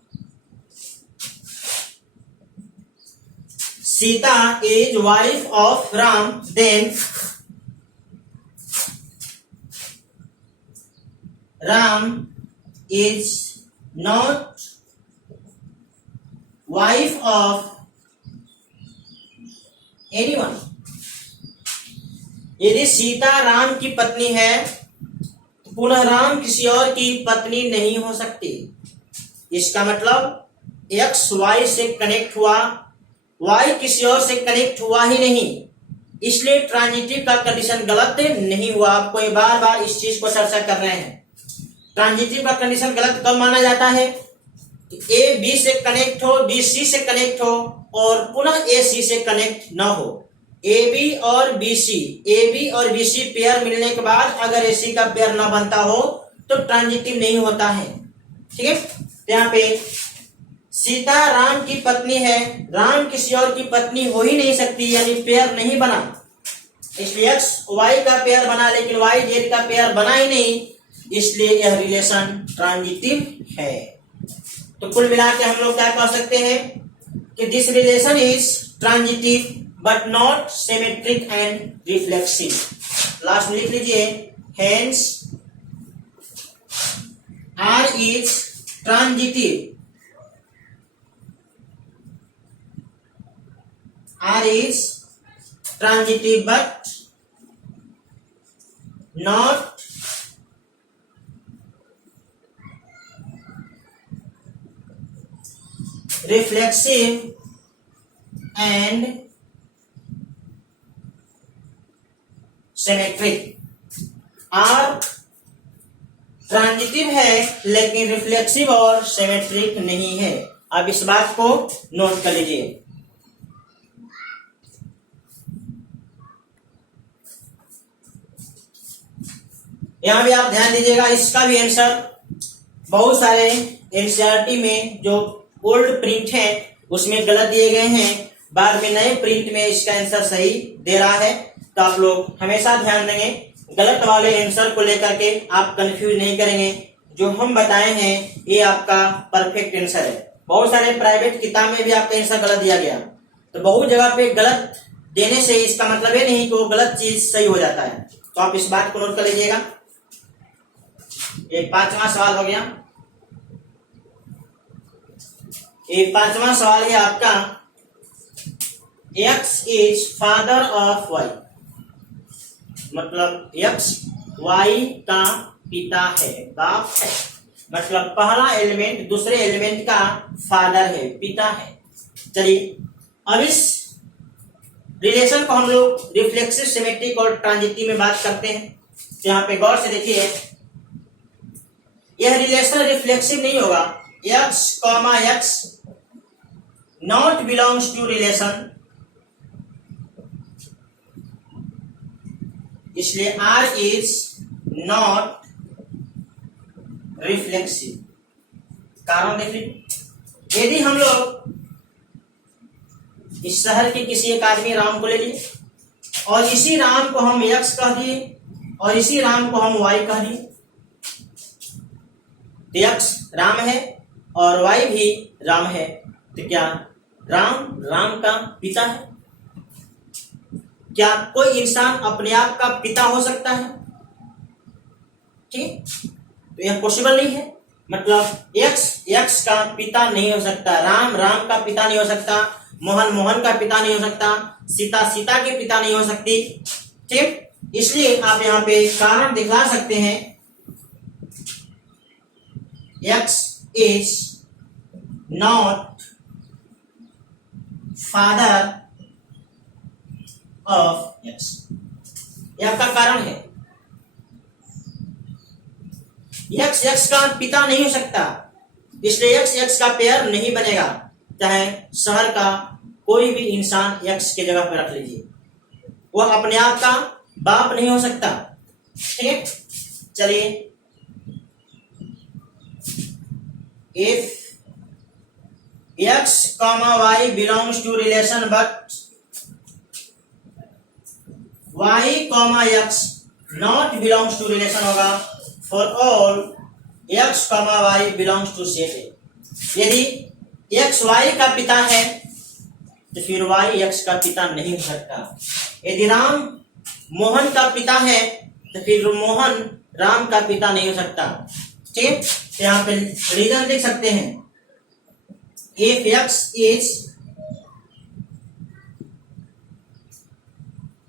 Sita is wife of Ram, then Ram is not wife of anyone. यदि सीता राम की पत्नी है तो पुनः राम किसी और की पत्नी नहीं हो सकती। इसका मतलब x y से कनेक्ट हुआ, y किसी और से कनेक्ट हुआ ही नहीं, इसलिए ट्रांजिटिव का कंडीशन गलत नहीं हुआ। आपको ये बार बार इस चीज को चर्चा कर रहे हैं। ट्रांजिटिव का कंडीशन गलत कब माना जाता है? ए बी से कनेक्ट हो, बी सी से कनेक्ट हो और पुनः ए सी से कनेक्ट न हो। ए बी और बी सी पेयर मिलने के बाद अगर ए सी का पेयर न बनता हो तो ट्रांजिटिव नहीं होता है। ठीक है, तो यहाँ पे सीता राम की पत्नी है, राम किसी और की पत्नी हो ही नहीं सकती, यानी पेयर नहीं बना। इसलिए एक्स वाई का पेयर बना लेकिन वाई जेड का पेयर बना ही नहीं, इसलिए यह रिलेशन ट्रांजिटिव है। तो कुल मिला के हम लोग क्या कह सकते हैं कि this relation is transitive but not symmetric and reflexive. Last में लिख लीजिए, hence R is transitive, R is transitive but not reflexive and symmetric। R transitive है लेकिन रिफ्लेक्सिव और सिमेट्रिक नहीं है। आप इस बात को नोट कर लीजिए। यहां भी आप ध्यान दीजिएगा, इसका भी आंसर बहुत सारे एनसीईआरटी में जो ओल्ड प्रिंट है उसमें गलत दिए गए हैं, बाद में नए प्रिंट में इसका आंसर सही दे रहा है। तो आप लोग हमेशा ध्यान देंगे, गलत वाले आंसर को लेकर के आप कंफ्यूज नहीं करेंगे। जो हम बताए हैं ये आपका परफेक्ट आंसर है। बहुत सारे प्राइवेट किताब में भी आपका आंसर गलत दिया गया, तो बहुत जगह पे गलत देने से इसका मतलब ये नहीं कि वो गलत चीज सही हो जाता है। तो आप इस बात को नोट कर लीजिएगा। ये 5वां सवाल हो गया। ये 5वां सवाल है आपका, x is father of y, मतलब x y का पिता है, बाप है, मतलब पहला एलिमेंट दूसरे एलिमेंट का फादर है, पिता है। चलिए अब इस रिलेशन को हम लोग रिफ्लेक्सिव, सिमेट्रिक और ट्रांजिटिव में बात करते हैं। तो यहाँ पे गौर से देखिए, यह रिलेशन रिफ्लेक्सिव नहीं होगा। x, x not belongs to relation, इसलिए R is not reflexive। कारण देखिए, यदि हम लोग इस शहर के किसी एक आदमी राम को ले लिए और इसी राम को हम x कह दिए और इसी राम को हम y कह दिए, तो x राम है और y भी राम है, तो क्या राम का पिता है। क्या कोई इंसान अपने आप का पिता हो सकता है? ठीक, तो यह पॉसिबल नहीं है। मतलब यक्स का पिता नहीं हो सकता, राम का पिता नहीं हो सकता, मोहन का पिता नहीं हो सकता, सीता के पिता नहीं हो सकती। ठीक, इसलिए आप यहाँ पे कारण दिखा सकते हैं, X is not father of X। यह आपका कारण है। X का पिता नहीं हो सकता, इसलिए X का पेयर नहीं बनेगा। चाहे शहर का कोई भी इंसान X के जगह पर रख लीजिए, वह अपने आप का बाप नहीं हो सकता। ठीक, चलिए, if X, Y belongs to relation but Y, X not belongs to relation होगा for all X, Y belongs to set है। यदि X Y का पिता है तो फिर Y X का पिता नहीं हो सकता। यदि राम मोहन का पिता है तो फिर मोहन राम का पिता नहीं हो सकता। ठीक, तो यहाँ पे रीजन लिख सकते हैं, if X is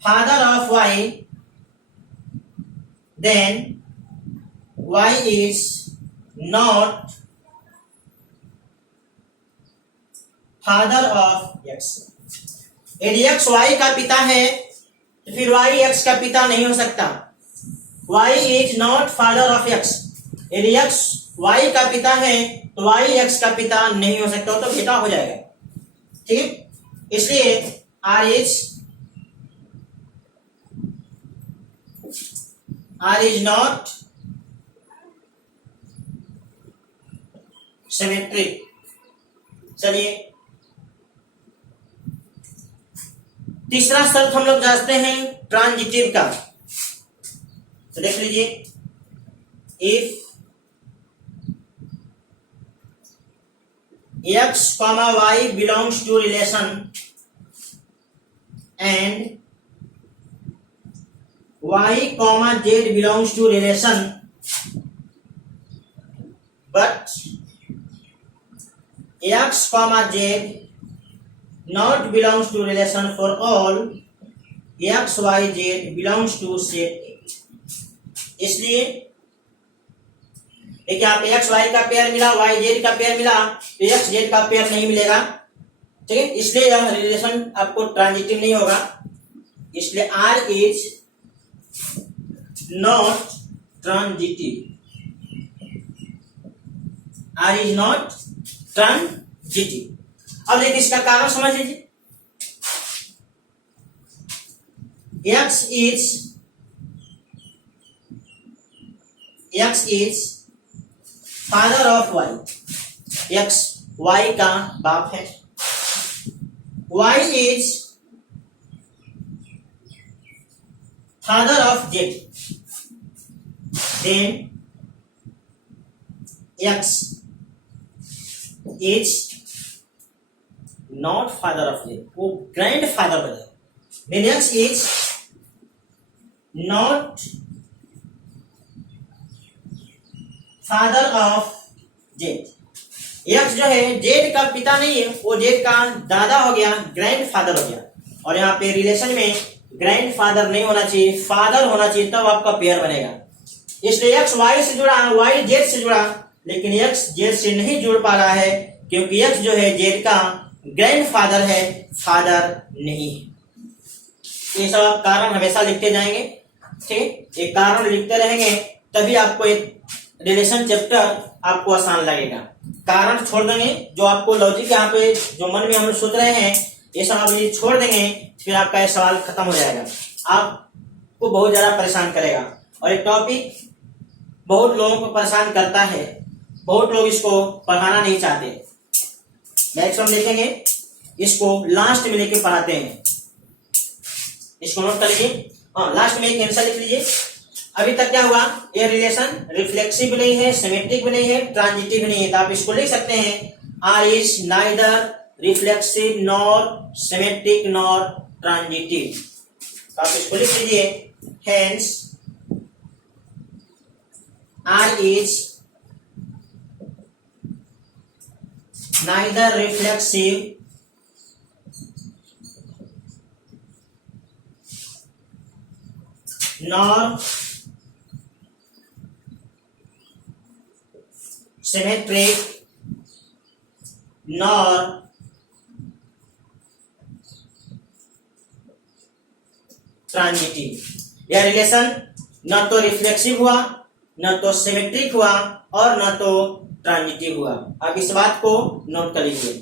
father of Y, then Y is not father of X। यदि X Y का पिता है तो फिर Y X का पिता नहीं हो सकता। Y is not father of X। यदि X Y का पिता है तो Y X का पिता नहीं हो सकता, तो बेटा हो जाएगा। ठीक, इसलिए R is not सिमेट्रिक। चलिए, तीसरा शर्त हम लोग जांचते हैं ट्रांजिटिव का, तो देख लीजिए, if X, Y belongs to relation and Y, Z belongs to relation but X, Z not belongs to relation for all X, Y, Z belongs to set A। इसलिए देखिए, यहाँ पे X Y का pair मिला, Y Z का pair मिला, तो X Z का पेयर नहीं मिलेगा। ठीक है, इसलिए यह रिलेशन आपको ट्रांजिटिव नहीं होगा। इसलिए R is not transitive, R is not transitive. अब देखिए, इसका कारण समझ लीजिए, X is father of Y। X Y का बाप है। Y is father of Z। Then X is not father of Z, वो ग्रैंड फादर बनेगा। Then X is not father of Z। X जो है Z का पिता नहीं है, वो Z का दादा हो गया, ग्रैंड फादर हो गया। और यहाँ पे रिलेशन में ग्रैंड फादर नहीं होना चाहिए, फादर होना चाहिए, तब आपका पेयर बनेगा। इसलिए X Y से जुड़ा, Y Z से जुड़ा, लेकिन X Z से नहीं जुड़ पा रहा है क्योंकि X जो है Z का ग्रैंड फादर है, फादर नहीं है। ये सब आप कारण हमेशा लिखते जाएंगे। ठीक, एक कारण लिखते रहेंगे तभी आपको एक रिलेशन चैप्टर आपको आसान लगेगा। कारण छोड़ देंगे, जो आपको लॉजिक यहाँ पे जो मन में हम सोच रहे हैं ये सब आप ये छोड़ देंगे, फिर आपका ये सवाल खत्म हो जाएगा, आपको बहुत ज्यादा परेशान करेगा। और ये टॉपिक बहुत लोगों को परेशान करता है, बहुत लोग इसको पढ़ाना नहीं चाहते। मैक्सिमम देखेंगे इसको लास्ट में लेके पढ़ाते हैं। इसको नोट कर लीजिए। हाँ, लास्ट में एक आंसर लिख लीजिए। अभी तक क्या हुआ, ये रिलेशन रिफ्लेक्सिव भी नहीं है, सिमेट्रिक भी नहीं है, ट्रांजिटिव भी नहीं है, तो आप इसको लिख सकते हैं, R is neither reflexive nor symmetric nor transitive. तो आप इसको लिख लीजिए, hence R is neither reflexive nor symmetric nor transitive. यह रिलेशन न तो रिफ्लेक्सिव हुआ, न तो सिमेट्रिक हुआ और न तो ट्रांजिटिव हुआ। अब इस बात को नोट कर लीजिए।